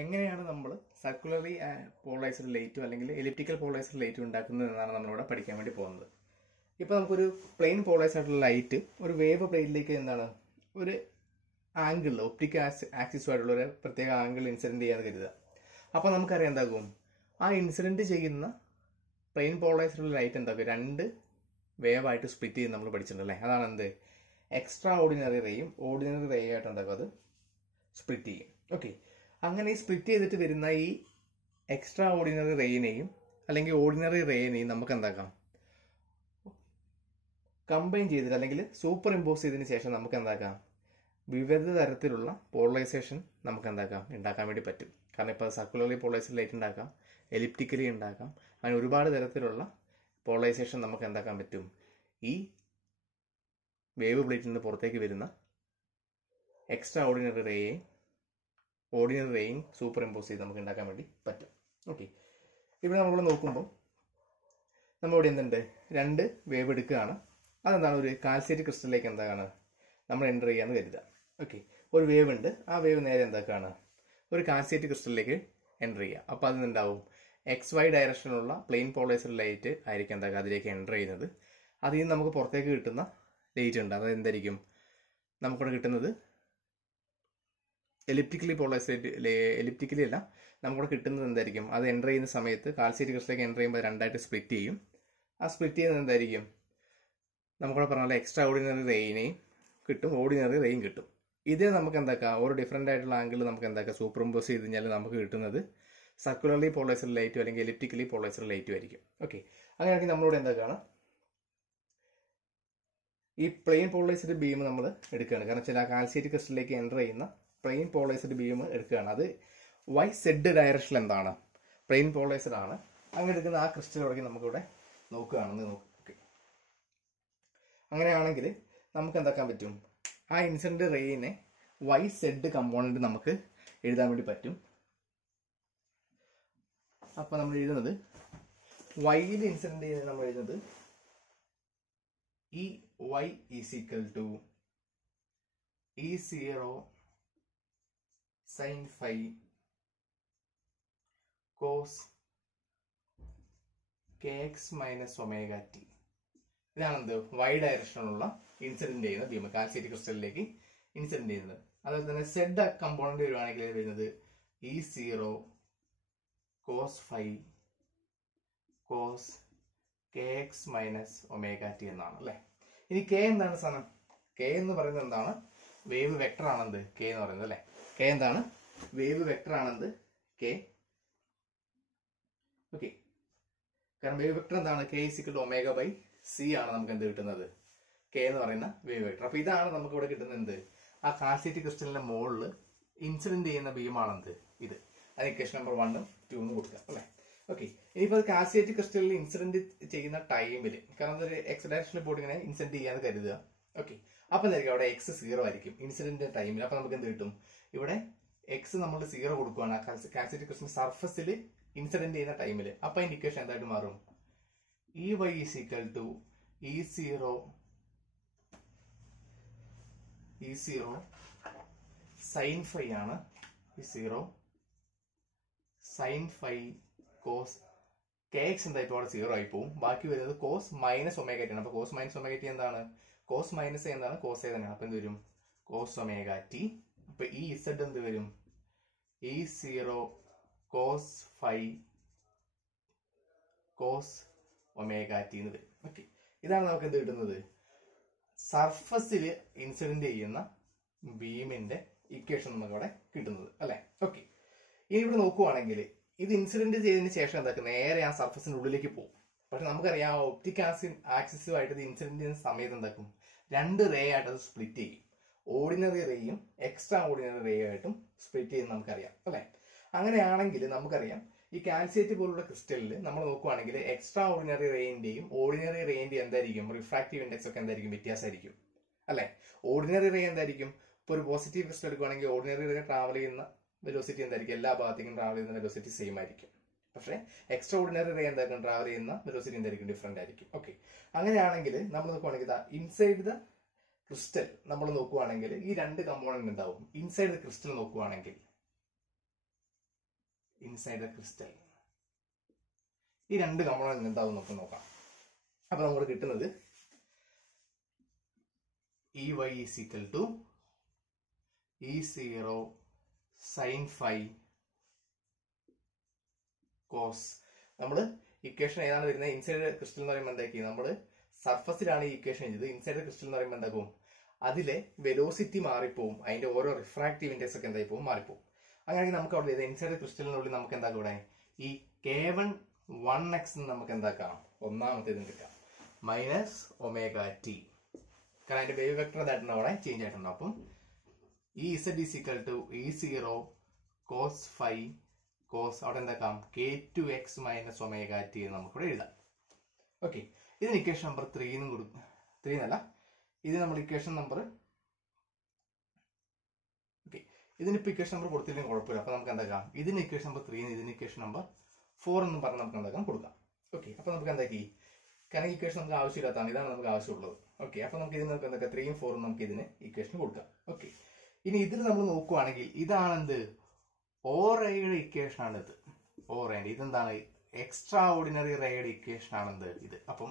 എങ്ങനെയാണ് നമ്മൾ സർക്കുലറി പോളറൈസ്ഡ് ലൈറ്റും അല്ലെങ്കിൽ എലിപ്റ്റിക്കൽ പോളറൈസ്ഡ് ലൈറ്റും ഉണ്ടാക്കുന്നത് എന്നാണ് നമ്മളിവിടെ പഠിക്കാൻ വേണ്ടി പോകുന്നത്. ഇപ്പോൾ നമുക്കൊരു പ്ലെയിൻ പോളറൈസ്ഡ് ആയിട്ടുള്ള ലൈറ്റ് ഒരു വേവ് പ്ലെയിനിലേക്ക് എന്താണ് ഒരു ആംഗിൾ ഒപ്റ്റിക് ആക്സിസുമായിട്ടുള്ള ഒരു പ്രത്യേക ആംഗിൾ ഇൻസിഡന്റ് ചെയ്യാന്ന് കരുതുക. അപ്പോൾ നമുക്കറിയാം എന്താകും, ആ ഇൻസിഡന്റ് ചെയ്യുന്ന പ്ലെയിൻ പോളറൈസ്ഡ് ലൈറ്റ് എന്താക്കും, രണ്ട് വേവ് ആയിട്ട് സ്പ്ലിറ്റ് ചെയ്ത് നമ്മൾ പഠിച്ചിട്ടുണ്ടല്ലേ. അതാണ് എന്ത്, എക്സ്ട്രാ ഓർഡിനറി റേയും ഓർഡിനറി റേ ആയിട്ട് ഉണ്ടാക്കും, അത് സ്പ്ലിറ്റ് ചെയ്യും. ഓക്കെ, അങ്ങനെ ഈ സ്പ്ലിറ്റ് ചെയ്തിട്ട് വരുന്ന ഈ എക്സ്ട്രാ ഓർഡിനറി റേയിനെയും അല്ലെങ്കിൽ ഓർഡിനറി റേയിനെയും നമുക്ക് എന്താക്കാം, കമ്പൈൻ ചെയ്തിട്ട് അല്ലെങ്കിൽ സൂപ്പർ ഇമ്പോസ് ചെയ്തതിന് ശേഷം നമുക്ക് എന്താക്കാം, വിവിധ തരത്തിലുള്ള പോളറൈസേഷൻ നമുക്ക് എന്താക്കാം, ഉണ്ടാക്കാൻ വേണ്ടി പറ്റും. കാരണം ഇപ്പോൾ സർക്കുലർലി പോളറൈസ്ഡ് ലൈറ്റ് ഉണ്ടാക്കാം, എലിപ്റ്റിക്കലി ഉണ്ടാക്കാം, അങ്ങനെ ഒരുപാട് തരത്തിലുള്ള പോളറൈസേഷൻ നമുക്ക് എന്താക്കാൻ പറ്റും, ഈ വേവ് പ്ലേറ്റിൽ നിന്ന് പുറത്തേക്ക് വരുന്ന എക്സ്ട്രാ ഓർഡിനറി റേയും സൂപ്പർ ഇമ്പോസ് ചെയ്ത് നമുക്ക് ഉണ്ടാക്കാൻ വേണ്ടി പറ്റും. ഓക്കെ, ഇവിടെ നമ്മളിവിടെ നോക്കുമ്പോൾ നമ്മളിവിടെ എന്തുണ്ട്, രണ്ട് വേവ് എടുക്കുകയാണ്. അതെന്താണ്, ഒരു കാൽസൈറ്റ് ക്രിസ്റ്റലിലേക്ക് എന്താണ് നമ്മൾ എൻ്റർ ചെയ്യാന്ന് കരുതുക. ഓക്കെ, ഒരു വേവ് ഉണ്ട്, ആ വേവ് നേരെ എന്താക്കാണ്, ഒരു കാൽസൈറ്റ് ക്രിസ്റ്റലിലേക്ക് എൻ്റർ ചെയ്യുക. അപ്പോൾ അതിനുണ്ടാവും XY ഡയറക്ഷനിലുള്ള പ്ലെയിൻ പോളറൈസ്ഡ് ലൈറ്റ് ആയിരിക്കും എന്താക്കുക, അതിലേക്ക് എൻ്റർ ചെയ്യുന്നത്. അതിൽ നിന്ന് നമുക്ക് പുറത്തേക്ക് കിട്ടുന്ന ലൈറ്റ് ഉണ്ട്, അത് എന്തായിരിക്കും നമുക്കിവിടെ കിട്ടുന്നത്, എലിപ്റ്റിക്കലി അല്ല, നമുക്കിവിടെ കിട്ടുന്നത് എന്തായിരിക്കും, അത് എൻ്റർ ചെയ്യുന്ന സമയത്ത് കാൽസൈറ്റ് ക്രിസ്റ്റലിലേക്ക് എൻ്റർ ചെയ്യുമ്പോൾ രണ്ടായിട്ട് സ്പ്ലിറ്റ് ചെയ്യും. ആ സ്പ്ലിറ്റ് ചെയ്യുന്നത് എന്തായിരിക്കും, നമുക്കിവിടെ പറഞ്ഞാൽ എക്സ്ട്രാ ഓർഡിനറി റേയിനെയും കിട്ടും, ഓർഡിനറി റേയും കിട്ടും. ഇതേ നമുക്ക് എന്താക്കാം, ഓരോ ഡിഫറെൻ്റ് ആയിട്ടുള്ള ആംഗിൾ നമുക്ക് എന്താക്കാം സൂപ്പർ ഇമ്പോസ് ചെയ്ത് കഴിഞ്ഞാൽ നമുക്ക് കിട്ടുന്നത് സർക്കുലർലി പോളറൈസ്ഡ് ലൈറ്റും അല്ലെങ്കിൽ എലിപ്റ്റിക്കലി പോളറൈസ്ഡ് ലൈറ്റും ആയിരിക്കും. ഓക്കെ, അങ്ങനെയാണെങ്കിൽ നമ്മളിവിടെ എന്താക്കാണ്, ഈ പ്ലെയിൻ പോളറൈസ്ഡ് ബീം നമ്മൾ എടുക്കുകയാണ്. കാരണം വെച്ചാൽ ആ കാൽസൈറ്റ് ക്രിസ്റ്റലിലേക്ക് എൻ്റർ ചെയ്യുന്ന പ്ലെയിൻ പോളറൈസ്ഡ് ബീം എടുക്കുകയാണ്. അത് YZ ഡയറക്ഷനിൽ എന്താണ്, പ്ലെയിൻ പോളറൈസ്ഡ് ആണ്. അങ്ങനെ എടുക്കുന്ന ആ ക്രിസ്റ്റലോടൊക്കെ നമുക്കിവിടെ നോക്കുകയാണെന്ന് നോക്കും. ഓക്കെ, അങ്ങനെയാണെങ്കിൽ നമുക്ക് എന്താക്കാൻ പറ്റും, ആ ഇൻസിഡന്റ് റേയിനെ YZ കമ്പോണന്റ് നമുക്ക് എഴുതാൻ വേണ്ടി പറ്റും. അപ്പോൾ നമ്മൾ എഴുതുന്നത് വൈയിൽ ഇൻസിഡന്റ് ചെയ്യുന്നത് നമ്മൾ എഴുതുന്നത് EY = E0 sin phi cos kx minus omega t. ഇതാണ് എന്ത്, Y ഡയറക്ഷനിലുള്ള ഇൻസിഡന്റ് ചെയ്യുന്ന ബീം കാൽസൈറ്റ് ക്രിസ്റ്റലിലേക്ക് ഇൻസിഡന്റ് ചെയ്യുന്നത്. അതുപോലെ തന്നെ Z കമ്പോണന്റ് വരുവാണെങ്കിൽ വരുന്നത് E0 cos phi cos kx minus omega t എന്നാണ് അല്ലെ. ഇനി K എന്താണ് സാധനം, K എന്ന് പറയുന്നത് എന്താണ്, വേവ് വെക്ടർ ആണെന്ത് K എന്ന് പറയുന്നത് അല്ലെ. K എന്താണ്, വേവ് വെക്ടർ ആണെന്ത് K. ഓക്കെ, കാരണം വേവ് വെക്ടർ എന്താണ്, K = ω/c ആണ് നമുക്ക് എന്ത് കിട്ടുന്നത്, K എന്ന് പറയുന്ന വേവ് വെക്ടർ. അപ്പൊ ഇതാണ് നമുക്ക് ഇവിടെ കിട്ടുന്നത് എന്ത്, ആ കാൽസൈറ്റ് ക്രിസ്റ്റലിന്റെ മുകളിൽ ഇൻസിഡന്റ് ചെയ്യുന്ന ബീമാണെന്ത് ഇത്. അത് ഇക്വേഷൻ നമ്പർ 1 2 കൊടുക്കുക അല്ലെ. ഓക്കെ, ഇനിയിപ്പോൾ കാൽസൈറ്റ് ക്രിസ്റ്റലിൽ ഇൻസിഡന്റ് ചെയ്യുന്ന ടൈമിൽ, കാരണം ഒരു X ഡയറക്ഷനിൽ പോയിട്ട് ഇങ്ങനെ ഇൻസിഡന്റ് ചെയ്യാന്ന് കരുതുക. ഓക്കെ, അപ്പൊ എന്തായിരിക്കും അവിടെ X 0 ആയിരിക്കും ഇൻസിഡന്റ് ടൈമിൽ. അപ്പൊ നമുക്ക് എന്ത് കിട്ടും, ഇവിടെ X നമ്മൾ 0 കൊടുക്കുകയാണ് കാൽസൈറ്റ് ക്രിസ്റ്റൽ സർഫസിൽ ഇൻസിഡന്റ് ചെയ്യുന്ന ടൈമിൽ. അപ്പൊ അതിന്റെ ഇക്വേഷൻ എന്തായിട്ട് മാറും, EY = E0 sin phi ആണ്, E0 sin phi cos kx എന്തായിട്ട് അവിടെ 0 ആയി പോകും. ബാക്കി വരുന്നത് cos minus omega t ആണ്. അപ്പൊ cos minus omega t എന്താണ്, cos minus എന്താണ്, cos a തന്നെയാണ്. അപ്പൊ എന്ത് വരും, cos omega t. അപ്പൊ ഈ Z എന്ത് വരും, E0 cos phi cos omega t എന്ന് വരും. ഓക്കെ, ഇതാണ് നമുക്ക് എന്ത് കിട്ടുന്നത്, സർഫസിൽ ഇൻസിഡന്റ് ചെയ്യുന്ന ബീമിന്റെ ഇക്വേഷൻ നമുക്ക് ഇവിടെ കിട്ടുന്നത് അല്ലെ. ഓക്കെ, ഇനി ഇവിടെ നോക്കുവാണെങ്കിൽ ഇത് ഇൻസിഡന്റ് ചെയ്തതിന് ശേഷം എന്താക്കും, നേരെ ആ സർഫസിന്റെ ഉള്ളിലേക്ക് പോകും. പക്ഷെ നമുക്കറിയാം ഒപ്റ്റിക് ആക്സിസുമായിട്ട് ഇത് ഇൻസിഡന്റ് ചെയ്യുന്ന സമയത്ത് എന്താക്കും, രണ്ട് റേ ആയിട്ട് അത് സ്പ്ലിറ്റ് ചെയ്യും. ഓർഡിനറി റേയും എക്സ്ട്രാ ഓർഡിനറി റേ ആയിട്ടും സ്പ്ലിറ്റ് ചെയ്യുന്ന നമുക്കറിയാം അല്ലെ. അങ്ങനെയാണെങ്കിൽ നമുക്കറിയാം ഈ കാൽസൈറ്റ് പോലുള്ള ക്രിസ്റ്റലിൽ നമ്മൾ നോക്കുവാണെങ്കിൽ എക്സ്ട്രാ ഓർഡിനറി റേന്റെയും ഓർഡിനറി റേന്റെയും എന്തായിരിക്കും, റിഫ്രാക്റ്റീവ് ഇൻഡെക്സ് ഒക്കെ എന്തായിരിക്കും, വ്യത്യാസമായിരിക്കും അല്ലെ. ഓർഡിനറി റേ എന്തായിരിക്കും, ഇപ്പോൾ ഒരു പോസിറ്റീവ് ക്രിസ്റ്റൽ എടുക്കുകയാണെങ്കിൽ ഓർഡിനറി റേ ട്രാവൽ ചെയ്യുന്ന വെലോസിറ്റി എന്തായിരിക്കും, എല്ലാ ഭാഗത്തേക്കും ട്രാവൽ ചെയ്യുന്ന വെലോസിറ്റി സെയിം ആയിരിക്കും. പക്ഷേ എക്സ്ട്രാ ഓർഡിനറി റേ എന്തായിരിക്കും, ട്രാവൽ ചെയ്യുന്ന വെലോസിറ്റി എന്തായിരിക്കും, ഡിഫറെന്റ് ആയിരിക്കും. ഓക്കെ, അങ്ങനെയാണെങ്കിൽ നമ്മൾ നോക്കുവാണെങ്കിൽ ഇൻസൈഡ് ദ ക്രിസ്റ്റൽ നമ്മൾ നോക്കുവാണെങ്കിൽ ഈ രണ്ട് കമ്പോണന്റ് ഉണ്ടാവും. ഇൻസൈഡ് ദ ക്രിസ്റ്റൽ നോക്കുവാണെങ്കിൽ ഇൻസൈഡ് ദ ക്രിസ്റ്റൽ. ഈ രണ്ട് കമ്പോണന്റ് എന്താവും നമുക്ക് നോക്കാം. അപ്പൊ നമുക്ക് കിട്ടുന്നത് EY is equal to E0 sin phi cos. നമ്മൾ ഇക്വേഷൻ ഏതാണ് വരുന്നത്? ഇൻസൈഡ് ക്രിസ്റ്റൽ എന്ന് പറയുമ്പോൾ എന്താക്കി നമ്മൾ സർഫസിലാണ് ഈ ഇക്വേഷൻ ചെയ്തത്. ഇൻസൈഡ് ക്രിസ്റ്റൽ എന്ന് പറയുമ്പോൾ എന്താക്കും അതിലെ വെലോസിറ്റി മാറിപ്പോവും, അതിന്റെ ഓരോ റിഫ്രാക്റ്റീവ് ഇൻഡെക്സ് ഒക്കെ എന്തായി പോകും, മാറിപ്പോവും. അങ്ങനെയാണെങ്കിൽ നമുക്ക് അവിടെ ഇൻസൈഡ് ക്രിസ്റ്റലിനുള്ളിൽ നമുക്ക് എന്താക്കും ഇവിടെ ഈ K1 1x നമുക്ക് എന്താക്കാം, ഒന്നാമത്തേത് എടുക്കാം മൈനസ് ഒമേഗ ടി. കാരണം അതിന്റെ വേവ് വെക്ടർ ഇതായിട്ടുണ്ട്, അവിടെ ചേഞ്ച് ആയിട്ടുണ്ട്. അപ്പം ഈ Z is equal to E0 cos phi cos അവിടെ എന്താക്കാം K2x മൈനസ് ഒമേഗ ടി എന്ന് നമുക്കിവിടെ എഴുതാം. ഓക്കെ, ഇതിന് ഇക്വേഷൻ നമ്പർ 3 കൊടുക്കും. 3 എന്നല്ല, ഇത് നമ്മൾ ഇക്വേഷൻ നമ്പർ ഇതിനിപ്പോ ഇക്വേഷൻ നമ്പർ കൊടുത്തില്ലെങ്കിൽ കുഴപ്പമില്ല. അപ്പൊ നമുക്ക് എന്താക്കാം ഇതിന് ഇക്വേഷൻ നമ്പർ 3 ഇതിന് ഇക്വേഷൻ നമ്പർ 4 എന്ന് പറഞ്ഞ് നമുക്ക് എന്താക്കാം കൊടുക്കാം. ഓക്കെ, അപ്പൊ നമുക്ക് എന്താക്കി, കാരണം ഇക്വേഷൻ നമുക്ക് ആവശ്യമില്ലാത്തതാണ്, ഇതാണ് നമുക്ക് ആവശ്യമുള്ളത്. ഓക്കെ, അപ്പൊ നമുക്ക് ഇതിന് എന്തൊക്കെ 3ഉം 4ഉം നമുക്ക് ഇതിന് ഇക്വേഷൻ കൊടുക്കാം. ഓക്കെ, ഇനി ഇതിൽ നമ്മൾ നോക്കുവാണെങ്കിൽ ഇതാണെന്ത് ഓ റേയുടെ ഇക്വേഷൻ ആണ് ഇത്. ഓ റേയുടെ ഇതെന്താണ് എക്സ്ട്രാ ഓർഡിനറി റേയുടെ ഇക്വേഷൻ ആണെന്ത് ഇത്. അപ്പം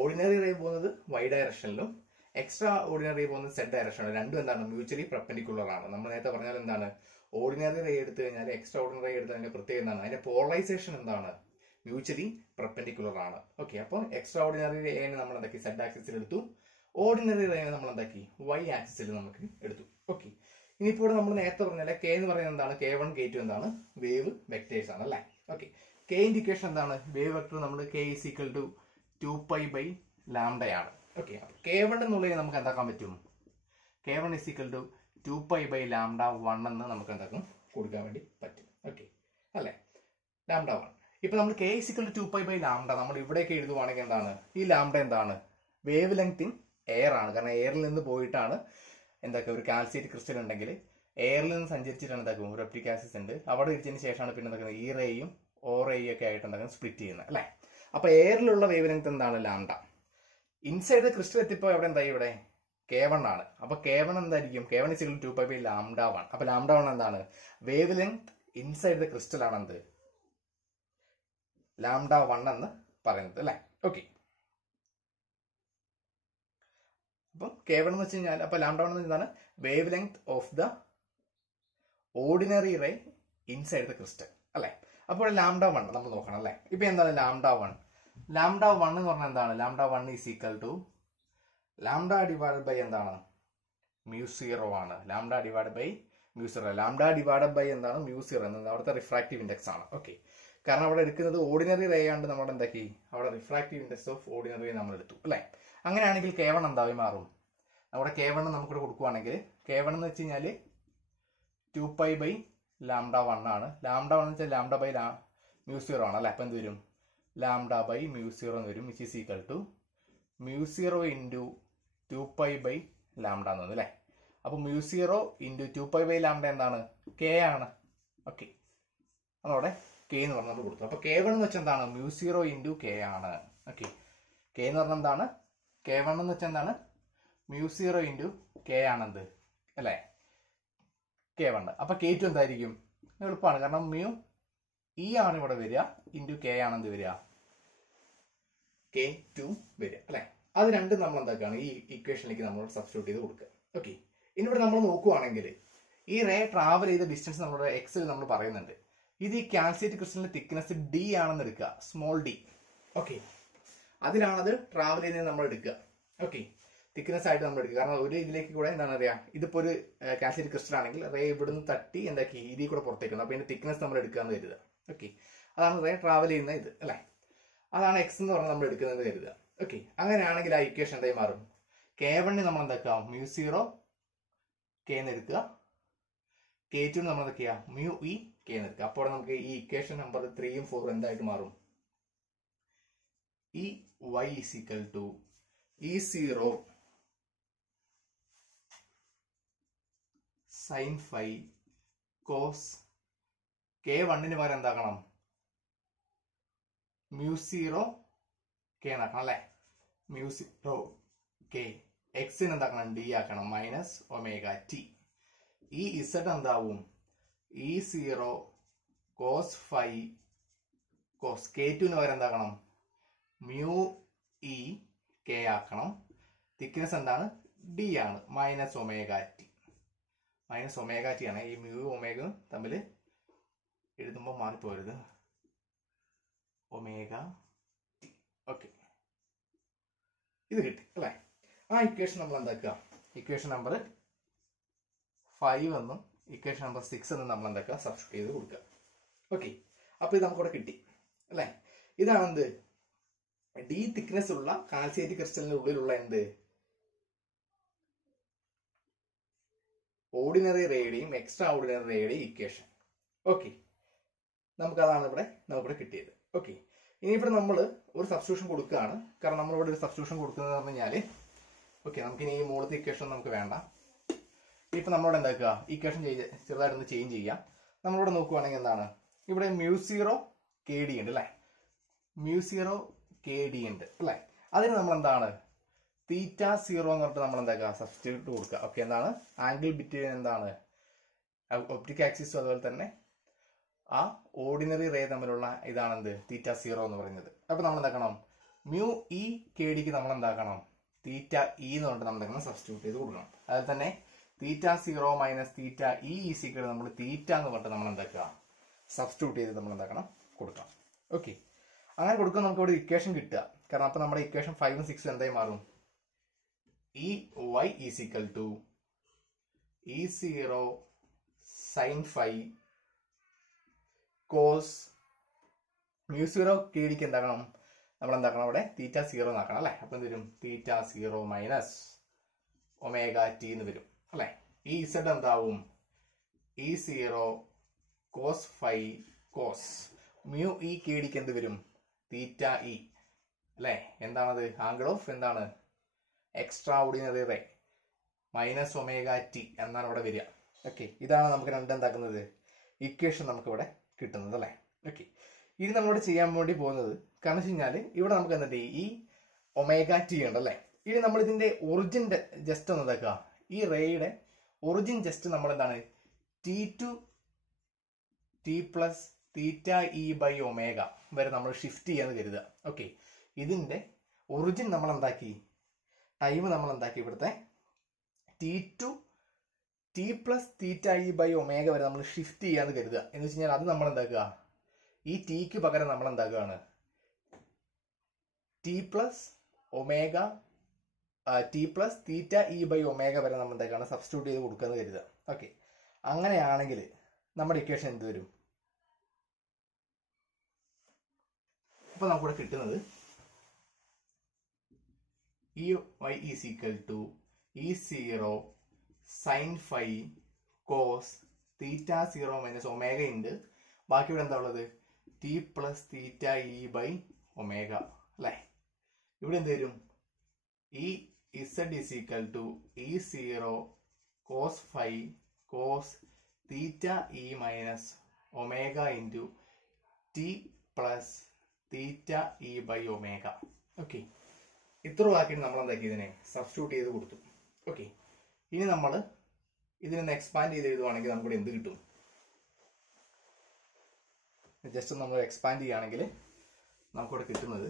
ഓർഡിനറി റേ പോകുന്നത് y ഡയറക്ഷനിലും എക്സ്ട്രാ ഓർഡിനറി പോകുന്നത് z ഡയറക്ഷനിലും. രണ്ടും എന്താണ് മ്യൂച്വലി പെർപെൻഡിക്കുലർ ആണ്. നമ്മൾ നേരത്തെ പറഞ്ഞാൽ എന്താണ് ഓർഡിനറി റേ എടുത്തു കഴിഞ്ഞാൽ എക്സ്ട്രാ ഓർഡിനറി റേ എടുത്താൽ അതിന്റെ പ്രത്യേകത എന്താണ്, അതിന്റെ പോളറൈസേഷൻ എന്താണ്, മ്യൂച്വലി പെർപെൻഡിക്കുലർ ആണ്. ഓക്കെ, അപ്പോൾ എക്സ്ട്രാ ഓർഡിനറി റേനെ നമ്മൾ എന്താക്കി z ആക്സിസിൽ എടുത്തു, ഓർഡിനറി റേനെ നമ്മൾ എന്താക്കി y ആക്സിസിൽ നമുക്ക് എടുത്തു. ഓക്കെ, ഇനിയിപ്പോൾ ഇവിടെ നമ്മൾ നേരത്തെ പറഞ്ഞാൽ K എന്ന് പറയുന്നത് എന്താണ്, K1 K2 എന്താണ് വേവ് വെക്ടേഴ്സ് ആണ് അല്ലേ. ഓക്കെ, K ഇൻഡിക്കേഷൻ എന്താണ്, വേവ് വെക്ടർ നമ്മൾ K is equal to 2π/λ ആണ്. ഓക്കെ, K1 എന്നുള്ളത് നമുക്ക് എന്താക്കാൻ പറ്റും, K1 is equal to 2π/λ1 എന്ന് നമുക്ക് എന്താക്കും കൊടുക്കാൻ വേണ്ടി പറ്റും. ഓക്കെ അല്ലെ, λ1. ഇപ്പൊ നമ്മൾ K is equal to 2π/λ നമ്മൾ ഇവിടെയൊക്കെ എഴുതുവാണെങ്കിൽ എന്താണ്, ഈ ലാംഡ എന്താണ് വേവ് ലെങ്ത് ഇൻ എയർ ആണ്. കാരണം എയറിൽ നിന്ന് പോയിട്ടാണ് എന്തൊക്കെ ഒരു കാൽസ്യേറ്റ് ക്രിസ്റ്റൽ ഉണ്ടെങ്കിൽ എയറിൽ നിന്ന് സഞ്ചരിച്ചിട്ടാണ് എന്താക്കും ഒരു ഒപ്റ്റിക് ആക്സിസ് ഉണ്ട്, അവിടെ ഇരിച്ചതിന് ശേഷമാണ് പിന്നെ എന്താക്കുന്നത് ഈ റേയും ഓ റേയും ഒക്കെ ആയിട്ട് എന്താക്കും സ്പ്ലിറ്റ് ചെയ്യുന്നത് അല്ലെ. അപ്പൊ എയറിലുള്ള വേവ് ലെങ്ത് എന്താണ് ലാംഡ. ഇൻസൈഡ് ക്രിസ്റ്റൽ എത്തിപ്പോ എവിടെ എന്തായി ഇവിടെ K1 ആണ്. അപ്പൊ K1 എന്തായിരിക്കും, K1 is equal to 2π/λ1. അപ്പൊ λ1 എന്താണ് wave length inside the crystal ആണെന്ത് λ1 എന്ന് പറയുന്നത് അല്ലെ. ഓക്കെ, അപ്പം K1 എന്ന് വെച്ച് കഴിഞ്ഞാൽ അപ്പൊ λ1 എന്താണ് wave length of the ordinary ray inside the crystal അല്ലെ. അപ്പോൾ λ1 നമ്മൾ നോക്കണം അല്ലെ. ഇപ്പൊ എന്താണ് λ1 എന്ന് പറഞ്ഞാൽ എന്താണ്, λ1 is equal to λ divided by എന്താണ് μ0 ആണ്. λ ഡിവൈഡഡ് ബൈ μ0, λ ഡിവൈഡഡ് ബൈ എന്താണ് μ0 എന്നത് അവിടുത്തെ റിഫ്രാക്റ്റീവ് ഇൻഡെക്സ് ആണ്. ഓക്കെ, കാരണം അവിടെ എടുക്കുന്നത് ഓർഡിനറി റേ ആണ്ട് നമ്മൾ എന്താക്കി അവിടെ refractive index of ordinary ray നമ്മൾ എടുത്തു അല്ലെ. അങ്ങനെയാണെങ്കിൽ K1 എന്തായി മാറും, നമ്മുടെ K1 നമുക്കിവിടെ കൊടുക്കുവാണെങ്കിൽ K1 എന്ന് വെച്ച് കഴിഞ്ഞാൽ 2π/λ1 ആണ്. λ1 എന്ന് വെച്ചാൽ λ μ0 ആണ് അല്ലെ. അപ്പൊ എന്ത് വരും λ/μ0 എന്ന് വരും, which is equal to μ0 into 2π/λ എന്ന് വന്നു അല്ലെ. അപ്പൊ μ0 into 2π/λ എന്താണ് K ആണ്. ഓക്കെ, അതോടെ K എന്ന് പറഞ്ഞാൽ കൊടുത്തു. അപ്പൊ K1 എന്ന് വെച്ചാൽ എന്താണ് μ0 into K ആണ്. ഓക്കെ, K എന്ന് പറഞ്ഞാൽ എന്താണ് K1 എന്ന് വെച്ചാൽ എന്താണ് μ0 into K ആണെന്ത് അല്ലെ K1. അപ്പൊ K2 എന്തായിരിക്കും, എളുപ്പമാണ് കാരണം μ ആണ് ഇവിടെ വരിക ഇൻറ്റു K ആണെന്ത് വരിക K2 വരിക അല്ലെ. അത് രണ്ടും നമ്മൾ എന്താക്കാണ് ഈ ഇക്വേഷനിലേക്ക് നമ്മൾ സബ്സ്റ്റിറ്റ്യൂട്ട് ചെയ്ത് കൊടുക്കുക. ഓക്കെ, ഇനി ഇവിടെ നമ്മൾ നോക്കുവാണെങ്കിൽ ഈ റേ ട്രാവൽ ചെയ്ത ഡിസ്റ്റൻസ് നമ്മുടെ എക്സിൽ നമ്മൾ പറയുന്നുണ്ട്. ഇത് ഈ കാൽസ്യേറ്റ് ക്രിസ്റ്റലിന്റെ തിക്നെസ് D ആണെന്ന് എടുക്കുക, സ്മോൾ d. ഓക്കെ, അതിലാണത് ട്രാവൽ ചെയ്യുന്നത് നമ്മൾ എടുക്കുക. ഓക്കെ, തിക്നെസ് ആയിട്ട് നമ്മൾ എടുക്കുക. കാരണം ഒരു ഇതിലേക്ക് കൂടെ എന്താണ് അറിയാം, ഇതിപ്പോ ഒരു കാൽസ്യേറ്റ് ക്രിസ്റ്റൽ ആണെങ്കിൽ റേ ഇവിടുന്ന് തട്ടി എന്താക്കി ഇതിൽ കൂടെ പുറത്തേക്കണം. അപ്പൊ ഇതിന്റെ തിക്നെസ് നമ്മൾ എടുക്കാന്ന് കരുതുക. ഓക്കെ, അതാണ് റേ ട്രാവൽ ചെയ്യുന്ന ഇത് അല്ലെ. അതാണ് എക്സ് എന്ന് പറഞ്ഞാൽ നമ്മൾ എടുക്കുന്നത് കരുതുക. ഓക്കെ, അങ്ങനെയാണെങ്കിൽ ആ ഇക്വേഷൻ എന്തായി മാറും, K1 നമ്മൾ എന്താക്കാം μ0 K എന്ന് എടുക്കുക, K2 നമ്മൾ എന്തൊക്കെയാ μe K എന്ന് എടുക്കുക. അപ്പോൾ നമുക്ക് ഈ ഇക്വേഷൻ നമ്പർ 3ഉം 4ഉം എന്തായിട്ട് മാറും, ഈ y is equal to E0 sin phi cos K1 പകരം എന്താക്കണം μ0 K എന്നാക്കണം അല്ലെ. μ0 K എക്സിന് എന്താക്കണം D ആക്കണം -ωt. ഈ Z എന്താവും E0 cos phi cos K2 പകരം എന്താക്കണം, മ്യൂ ഇ കെ ആക്കണം. തിക്നെസ് എന്താണ്, ഡി ആണ്, minus omega T. Minus omega T ആണ്. ഈ മ്യൂ ഒമേഗയും തമ്മിൽ എഴുതുമ്പോൾ മാറിപ്പോരുത്. Omega T. ഓക്കെ, ഇത് കിട്ടി അല്ലേ? ആ ഇക്വേഷൻ നമ്മൾ എന്താക്കുക, ഇക്വേഷൻ നമ്പർ 5 എന്നും ഇക്വേഷൻ നമ്പർ 6 എന്നും നമ്മൾ എന്താക്കുക, സബ്സ്റ്റിറ്റ്യൂട്ട് ചെയ്ത് കൊടുക്കുക. ഓക്കെ, അപ്പൊ ഇത് നമുക്കിവിടെ കിട്ടി അല്ലേ? ഇതാണ് എന്ത്, ഡി തിക്നെസ് ഉള്ള കാൽസൈറ്റ് ക്രിസ്റ്റലിന്റെ ഉള്ളിലുള്ള എന്ത്, ഓർഡിനറി റേയുടെയും എക്സ്ട്രാ ഓർഡിനറി റേയുടെയും ഇക്വേഷൻ. ഓക്കെ, നമുക്കതാണ് നമുക്കിവിടെ കിട്ടിയത്. ഓക്കെ, ഇനിയിവിടെ നമ്മൾ ഒരു സബ്സ്റ്റിറ്റ്യൂഷൻ കൊടുക്കുകയാണ്. കാരണം നമ്മളിവിടെ ഒരു സബ്സ്റ്റിറ്റ്യൂഷൻ കൊടുക്കുന്നത് പറഞ്ഞു കഴിഞ്ഞാൽ, ഓക്കെ, നമുക്കിനി ഈ മുകളിലത്തെ ഇക്വേഷൻ നമുക്ക് വേണ്ട. ഇപ്പൊ നമ്മളോട് എന്താക്കുക, ഇക്വേഷൻ ചെറുതായിട്ടൊന്ന് ചേഞ്ച് ചെയ്യാം. നമ്മളിവിടെ നോക്കുവാണെങ്കിൽ എന്താണ്, ഇവിടെ μ0 KD ഉണ്ട് അല്ലെ, μ0 KD ഉണ്ട് അല്ലെ. അതിന് നമ്മൾ എന്താണ്, θ0 എന്ന് പറഞ്ഞിട്ട് നമ്മൾ എന്താക്കുക, സബ്സ്റ്റിറ്റ്യൂട്ട് കൊടുക്കുക. ഓക്കെ, എന്താണ് ആംഗിൾ ബിറ്റ്വീൻ എന്താണ് ഒപ്റ്റിക് ആക്സിസും അതുപോലെ തന്നെ ആ ഓർഡിനറി റേ തമ്മിലുള്ള ഇതാണ് എന്ത്, θ0 എന്ന് പറയുന്നത്. അപ്പൊ നമ്മൾ എന്താക്കണം, മ്യൂ ഇ KDക്ക് നമ്മൾ എന്താക്കണം, θe എന്ന് പറഞ്ഞിട്ട് നമ്മൾ എന്താക്കണം, സബ്സ്റ്റിറ്റ്യൂട്ട് ചെയ്ത് കൊടുക്കണം. അതുപോലെ തന്നെ θ0 മൈനസ് θe ഈസിക്കൽ നമ്മൾ θ എന്ന് പറഞ്ഞിട്ട് നമ്മൾ എന്താക്കുക, സബ്സ്റ്റിറ്റ്യൂട്ട് ചെയ്ത് നമ്മൾ എന്താക്കണം, കൊടുക്കാം. ഓക്കെ, അങ്ങനെ കൊടുക്കുമ്പോൾ നമുക്ക് ഇവിടെ ഇക്വേഷൻ കിട്ടുക. കാരണം അപ്പൊ നമ്മുടെ ഇക്വേഷൻ 5ഉം 6ഉം എന്തായി മാറും, E y is equal to E0 sine phi cos μ0 KDക്ക് എന്താക്കണം, നമ്മൾ എന്താക്കണം, അവിടെ θ0 എന്നാക്കണം അല്ലെ. അപ്പൊ എന്ത് വരും, θ0 മൈനസ് ഒമേഗ ടി എന്ന് വരും അല്ലെ. ഈ Z എന്താവും, E0 cos phi cos mu E KDക്ക് എന്ത് വരും, θe അല്ലെ. എന്താണത്, ആംഗിൾ ഓഫ് എന്താണ്, extra ordinary ray minus omega t എന്നാണ് ഇവിടെ വരിക. ഓക്കെ, ഇതാണ് നമുക്ക് രണ്ടെന്താക്കുന്നത്, ഇക്വേഷൻ നമുക്ക് ഇവിടെ കിട്ടുന്നത് അല്ലെ. ഓക്കെ, ഇനി നമ്മളിവിടെ ചെയ്യാൻ വേണ്ടി പോകുന്നത് കാരണം വെച്ച് കഴിഞ്ഞാൽ ഇവിടെ നമുക്ക് എന്നിട്ട് ഈ ഒമേഗ ടി ഉണ്ട് അല്ലെ. ഇനി നമ്മൾ ഇതിന്റെ ഒറിജിൻ ജസ്റ്റ് ഒന്ന് ഇതാക്കുക, ഈ റേയുടെ ഒറിജിൻ ജസ്റ്റ് നമ്മൾ എന്താണ് T2 T plus θe by omega വരെ നമ്മൾ ഷിഫ്റ്റ് ചെയ്യാന്ന് കരുതുക. ഓക്കെ, ഇതിന്റെ ഒറിജിൻ നമ്മൾ എന്താക്കി, ടൈം നമ്മൾ എന്താക്കി, ഇവിടുത്തെ T2 T plus θe by omega വരെ നമ്മൾ ഷിഫ്റ്റ് ചെയ്യാന്ന് കരുതുക. എന്ന് വെച്ച് കഴിഞ്ഞാൽ അത് നമ്മൾ എന്താക്കുക, ഈ ടിക്ക് പകരം നമ്മൾ എന്താക്കുകയാണ്, T plus omega T plus θe by omega വരെ നമ്മൾ എന്താക്കാണ്, സബ്സ്റ്റിറ്റ്യൂട്ട് ചെയ്ത് കൊടുക്കാന്ന് കരുതുക. ഓക്കെ, അങ്ങനെയാണെങ്കിൽ നമ്മുടെ ഇക്വേഷൻ എന്ത് വരും, അപ്പൊ നമുക്കിവിടെ കിട്ടുന്നത് E Y is equal to E0 sine phi cos θ0 minus omega ഉണ്ട്. ബാക്കി ഇവിടെ എന്താ ഉള്ളത്, T plus θe by omega അല്ലെ. ഇവിടെ എന്ത് വരും, ഈ Z is equal to E0 cos phi cos θe minus omega into T plus θe by omega. Okay, ഇത്ര ആക്കിയിട്ട് നമ്മൾ എന്താക്കി, ഇതിനെ സബ്സ്റ്റിറ്റ്യൂട്ട് ചെയ്ത് കൊടുത്തു. ഓക്കെ, ഇനി നമ്മൾ ഇതിനൊന്ന് എക്സ്പാൻഡ് ചെയ്ത് എഴുതുവാണെങ്കിൽ നമുക്കിവിടെ എന്ത് കിട്ടും, ജസ്റ്റ് നമ്മൾ എക്സ്പാൻഡ് ചെയ്യുകയാണെങ്കിൽ നമുക്കിവിടെ കിട്ടുന്നത്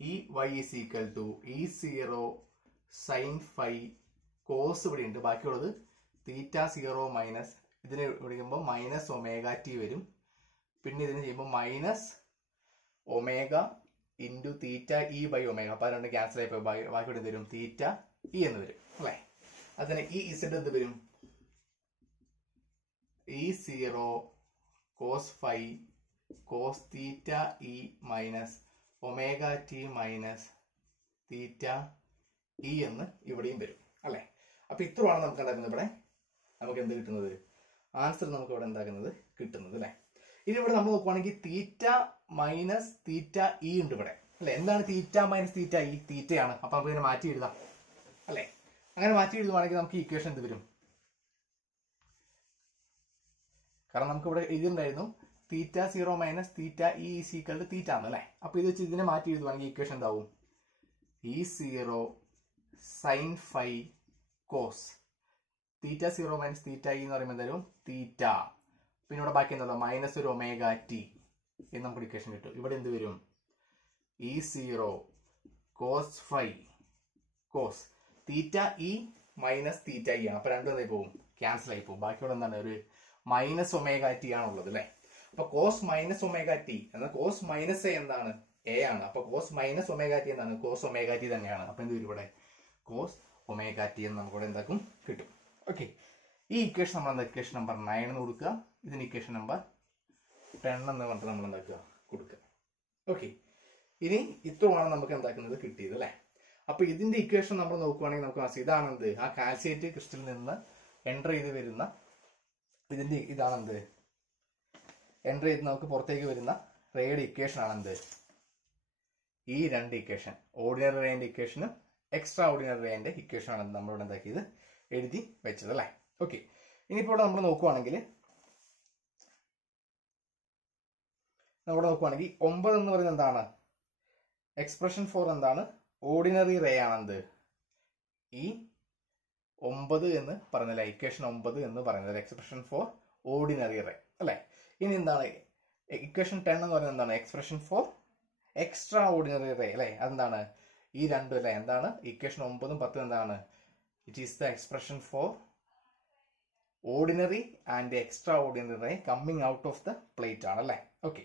E Y is equal to E0 sine phi cos ഇവിടെ ഉണ്ട്, ബാക്കിയുള്ളത് θ0 മൈനസ് ഇതിനെ വിളിക്കുമ്പോൾ മൈനസ് ഒമേഗ ടി വരും. പിന്നെ ഇതിന് ചെയ്യുമ്പോൾ minus omega into θe by omega. അപ്പൊ അത് രണ്ട് ക്യാൻസൽ ആയിപ്പോ ബാക്കി ഇവിടെ വരും θe എന്ന് വരും അല്ലെ. അതിന് ഈ Z എന്ത് വരും, E0 cos phi cos θe minus omega T minus θe എന്ന് ഇവിടെയും വരും അല്ലെ. അപ്പൊ ഇത്രയാണ് നമുക്ക് എന്താക്കുന്നത്, ഇവിടെ നമുക്ക് എന്ത് കിട്ടുന്നത്, ആൻസർ നമുക്ക് ഇവിടെ എന്താക്കുന്നത് കിട്ടുന്നത് അല്ലെ. ഇനി ഇവിടെ നമ്മൾ നോക്കുവാണെങ്കിൽ θ മൈനസ് θe ഉണ്ട് ഇവിടെ അല്ലെ. എന്താണ് θ മൈനസ് θe, തീറ്റയാണ്. അപ്പൊ നമുക്ക് ഇതിനെ മാറ്റി എഴുതാം അല്ലെ. അങ്ങനെ മാറ്റി എഴുതുവാണെങ്കിൽ നമുക്ക് ഇക്വേഷൻ എന്ത് വരും, കാരണം നമുക്ക് ഇവിടെ എഴുതിണ്ടായിരുന്നു θ0 minus θe is equal to θ ആണ് അല്ലെ. അപ്പൊ ഇത് വെച്ച് ഇതിനെ മാറ്റി എഴുതുവാണെങ്കിൽ ഇക്വേഷൻ എന്താവും, E0 sine phi cos theta 0 minus theta E എന്ന് പറയുമ്പോൾ എന്തായാലും തീറ്റ. പിന്നെ ഇവിടെ ബാക്കി എന്താ മൈനസ് ഒരു ഒമേഗ ടി എന്ന് നമുക്ക് ഇക്വേഷൻ കിട്ടും. ഇവിടെ എന്ത് വരും? E0 cos phi cos theta E minus theta E ആണ്. അപ്പൊ രണ്ടും എന്തായി പോകും? ക്യാൻസൽ ആയി പോകും. ബാക്കിയുള്ള എന്താണ്? ഒരു മൈനസ് ഒമേഗ ടി ആണുള്ളത് അല്ലെ. അപ്പൊ കോസ് മൈനസ് ഒമേഗ ടി എന്നാൽ കോസ് മൈനസ് എ എന്താണ്? എ ആണ്. അപ്പൊ കോസ് മൈനസ് ഒമേഗ ടി എന്താണ്? കോസ് ഒമേഗ ടി തന്നെയാണ്. അപ്പൊ എന്ത് വരും ഇവിടെ? കോസ് ഒമേഗ ടി എന്ന് നമുക്കിവിടെ എന്താക്കും കിട്ടും. ഓക്കെ, ഈ ഇക്വേഷൻ നമ്മൾ എന്താ ഇക്വേഷൻ നമ്പർ 9 എന്ന് കൊടുക്കുക. ഇതിന് ഇക്വേഷൻ നമ്പർ 10 എന്ന് പറഞ്ഞിട്ട് നമ്മൾ എന്താക്കുക കൊടുക്കുക. ഓക്കെ, ഇനി ഇത്രയാണ് നമുക്ക് എന്താക്കുന്നത് കിട്ടിയത് അല്ലെ. അപ്പൊ ഇതിന്റെ ഇക്വേഷൻ നമ്മൾ നോക്കുവാണെങ്കിൽ നമുക്ക് ഇതാണെന്ത്? ആ കാൽസ്യേറ്റ് ക്രിസ്റ്റലിൽ നിന്ന് എൻ്റർ ചെയ്ത് വരുന്ന ഇതിന്റെ ഇതാണെന്ത്? എൻ്റർ ചെയ്ത് നമുക്ക് പുറത്തേക്ക് വരുന്ന റേയുടെ ഇക്വേഷൻ ആണെന്ത്? ഈ രണ്ട് ഇക്വേഷൻ, ഓർഡിനറി റേന്റെ ഇക്വേഷനും എക്സ്ട്രാ ഓർഡിനറി റേന്റെ ഇക്വേഷൻ ആണ് നമ്മളിവിടെ എന്താക്കിയത് എഴുതി വെച്ചത് അല്ലെ. ഓക്കെ, ഇനിയിപ്പോ ഇവിടെ നമ്മൾ നോക്കുവാണെങ്കിൽ 9 എന്ന് പറയുന്നത് എന്താണ്? എക്സ്പ്രഷൻ ഫോർ എന്താണ്? ഓർഡിനറി റേ ആണെന്ത്? ഈ 9 എന്ന് പറയുന്നില്ല, ഇക്വേഷൻ 9 എന്ന് പറയുന്നത് എക്സ്പ്രഷൻ ഫോർ ഓർഡിനറി റേ അല്ലെ. ഇനി എന്താണ് ഇക്വേഷൻ 10 എന്ന് പറയുന്നത്? എന്താണ്? Expression for extra ordinary ray അല്ലെ. അതെന്താണ്? ഈ രണ്ടും അല്ലെ. എന്താണ് ഇക്വേഷൻ 9ഉം 10ഉം എന്താണ്? It is the expression for ordinary and extra ordinary ray coming out of the plate ആണ് അല്ലെ. ഓക്കെ,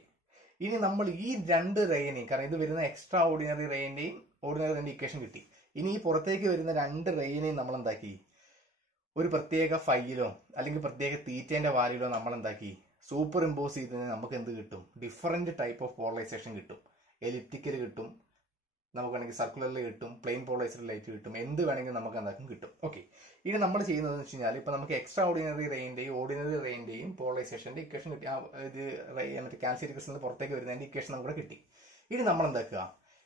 ഇനി നമ്മൾ ഈ രണ്ട് റേനെയും, കാരണം ഇത് വരുന്ന എക്സ്ട്രാ ഓർഡിനറി റേന്റെയും ഓർഡിനറി റേന്റെ ഇക്വേഷൻ കിട്ടി. ഇനി ഈ പുറത്തേക്ക് വരുന്ന രണ്ട് റേനെയും നമ്മൾ എന്താക്കി? ഒരു പ്രത്യേക ഫൈയിലോ അല്ലെങ്കിൽ പ്രത്യേക തീറ്റേന്റെ വാല്യൂലോ നമ്മൾ എന്താക്കി? സൂപ്പർ ഇമ്പോസ് ചെയ്തതിന് നമുക്ക് എന്ത് കിട്ടും? ഡിഫറെന്റ് ടൈപ്പ് ഓഫ് പോളറൈസേഷൻ കിട്ടും. എലിപ്റ്റിക്കൽ കിട്ടും, നമുക്ക് വേണമെങ്കിൽ സർക്കുലറിൽ കിട്ടും, പ്ലെയിൻ പോളറൈസ്ഡ് ലൈറ്റ് കിട്ടും, എന്ത് വേണമെങ്കിലും നമുക്ക് എന്താക്കും കിട്ടും. ഓക്കെ, ഇനി നമ്മൾ ചെയ്യുന്നതെന്ന് വെച്ച് കഴിഞ്ഞാൽ ഇപ്പൊ നമുക്ക് എക്സ്ട്രാ ഓർഡിനറി റേന്റെയും ഓർഡിനറി റേന്റെയും പോളറൈസേഷന്റെ ഇക്വേഷൻ കിട്ടി. ഇത് മറ്റേ കാൽസ്യേറ്റ് ക്രിസ്റ്റലിന് പുറത്തേക്ക് വരുന്നതിന്റെ ഇക്വേഷൻ നമുക്ക് കിട്ടി. ഇനി നമ്മൾ എന്താക്കുക?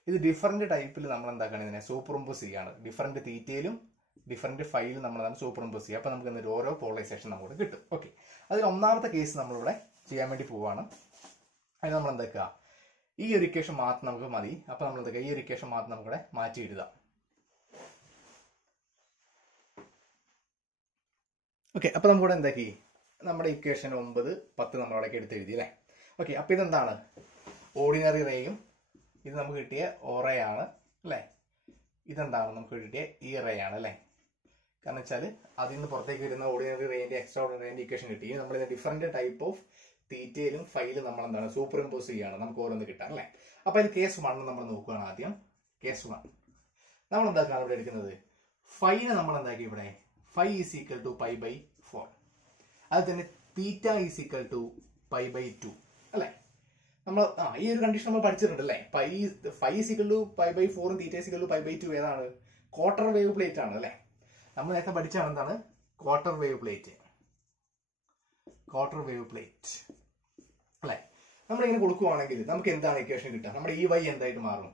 ഇത് ഡിഫറെന്റ് ടൈപ്പിൽ നമ്മൾ എന്താക്കുകയാണ്? ഇതിനെ സൂപ്പർ ഇമ്പോസ് ചെയ്യാണ്. ഡിഫറെന്റ് തീറ്റയിലും ഡിഫറെന്റ് ഫൈലും നമ്മൾ സൂപ്പർ ഇമ്പോസ് ചെയ്യുക. അപ്പൊ നമുക്ക് എന്നിട്ട് ഓരോ പോളറൈസേഷൻ നമുക്ക് കിട്ടും. ഓക്കെ, അതിൽ ഒന്നാമത്തെ കേസ് നമ്മളിവിടെ ചെയ്യാൻ വേണ്ടി പോവാണ്. അതിന് നമ്മൾ എന്താക്കുക? ഈ ഒരു ഇക്വേഷൻ മാത്രം നമുക്ക് മതി. അപ്പൊ നമ്മൾ എന്താ ഈ ഒരു ഇക്വേഷൻ മാത്രം നമുക്കിവിടെ മാറ്റി എഴുതാം. ഓക്കെ, അപ്പൊ നമുക്കിവിടെ എന്താക്കി? നമ്മുടെ ഇക്വേഷൻ 9, 10 നമ്മളവിടെ എടുത്ത് എഴുതി അല്ലെ. ഓക്കെ, അപ്പൊ ഇതെന്താണ്? ഓർഡിനറി റേയും ഇത് നമുക്ക് കിട്ടിയ ഓറേ ആണ് അല്ലെ. ഇതെന്താണ്? നമുക്ക് കിട്ടിയ ഈ റേ ആണ് അല്ലെ. കാരണം വെച്ചാൽ അതിൽ നിന്ന് പുറത്തേക്ക് വരുന്ന ഓർഡിനറി റേന്റെ എക്സ്ട്രാ ഓർഡിനറി റേന്റെ ഇക്വേഷൻ കിട്ടി. നമ്മൾ ഡിഫറെന്റ് ടൈപ്പ് ഓഫ് തീറ്റയിലും ഫൈലും നമ്മൾ എന്താണ്? സൂപ്പർ ഇമ്പോസ് ചെയ്യാണ് നമുക്ക് ഓരോന്ന് കിട്ടാൻ അല്ലെ. അപ്പൊ അതിൽ കേസ് 1 നമ്മൾ നോക്കുകയാണ്. ആദ്യം കേസ് 1 നമ്മൾ എന്താക്കാണ് ഇവിടെ എടുക്കുന്നത്? ഫൈനെ നമ്മൾ എന്താക്കി ഇവിടെ? Phi is equal to π/4. അത് തന്നെ തീറ്റ ഈസ് ഈക്വൽ ടു π/2 അല്ലെ. നമ്മൾ ഈ ഒരു കണ്ടീഷൻ നമ്മൾ പഠിച്ചിട്ടുണ്ട് അല്ലെ. Phi is equal to π/4 theta is equal to π/2 ഏതാണ്? ക്വാർട്ടർ വേവ് പ്ലേറ്റ് ആണ് അല്ലെ. നമ്മൾ നേരത്തെ പഠിച്ചാണ് എന്താണ്? ക്വാർട്ടർ വേവ് പ്ലേറ്റ് അല്ലെ. നമ്മളിങ്ങനെ കൊടുക്കുവാണെങ്കിൽ നമുക്ക് എന്താണ് ഇക്വേഷൻ കിട്ടുക? നമ്മുടെ ഈ വൈ എന്തായിട്ട് മാറും?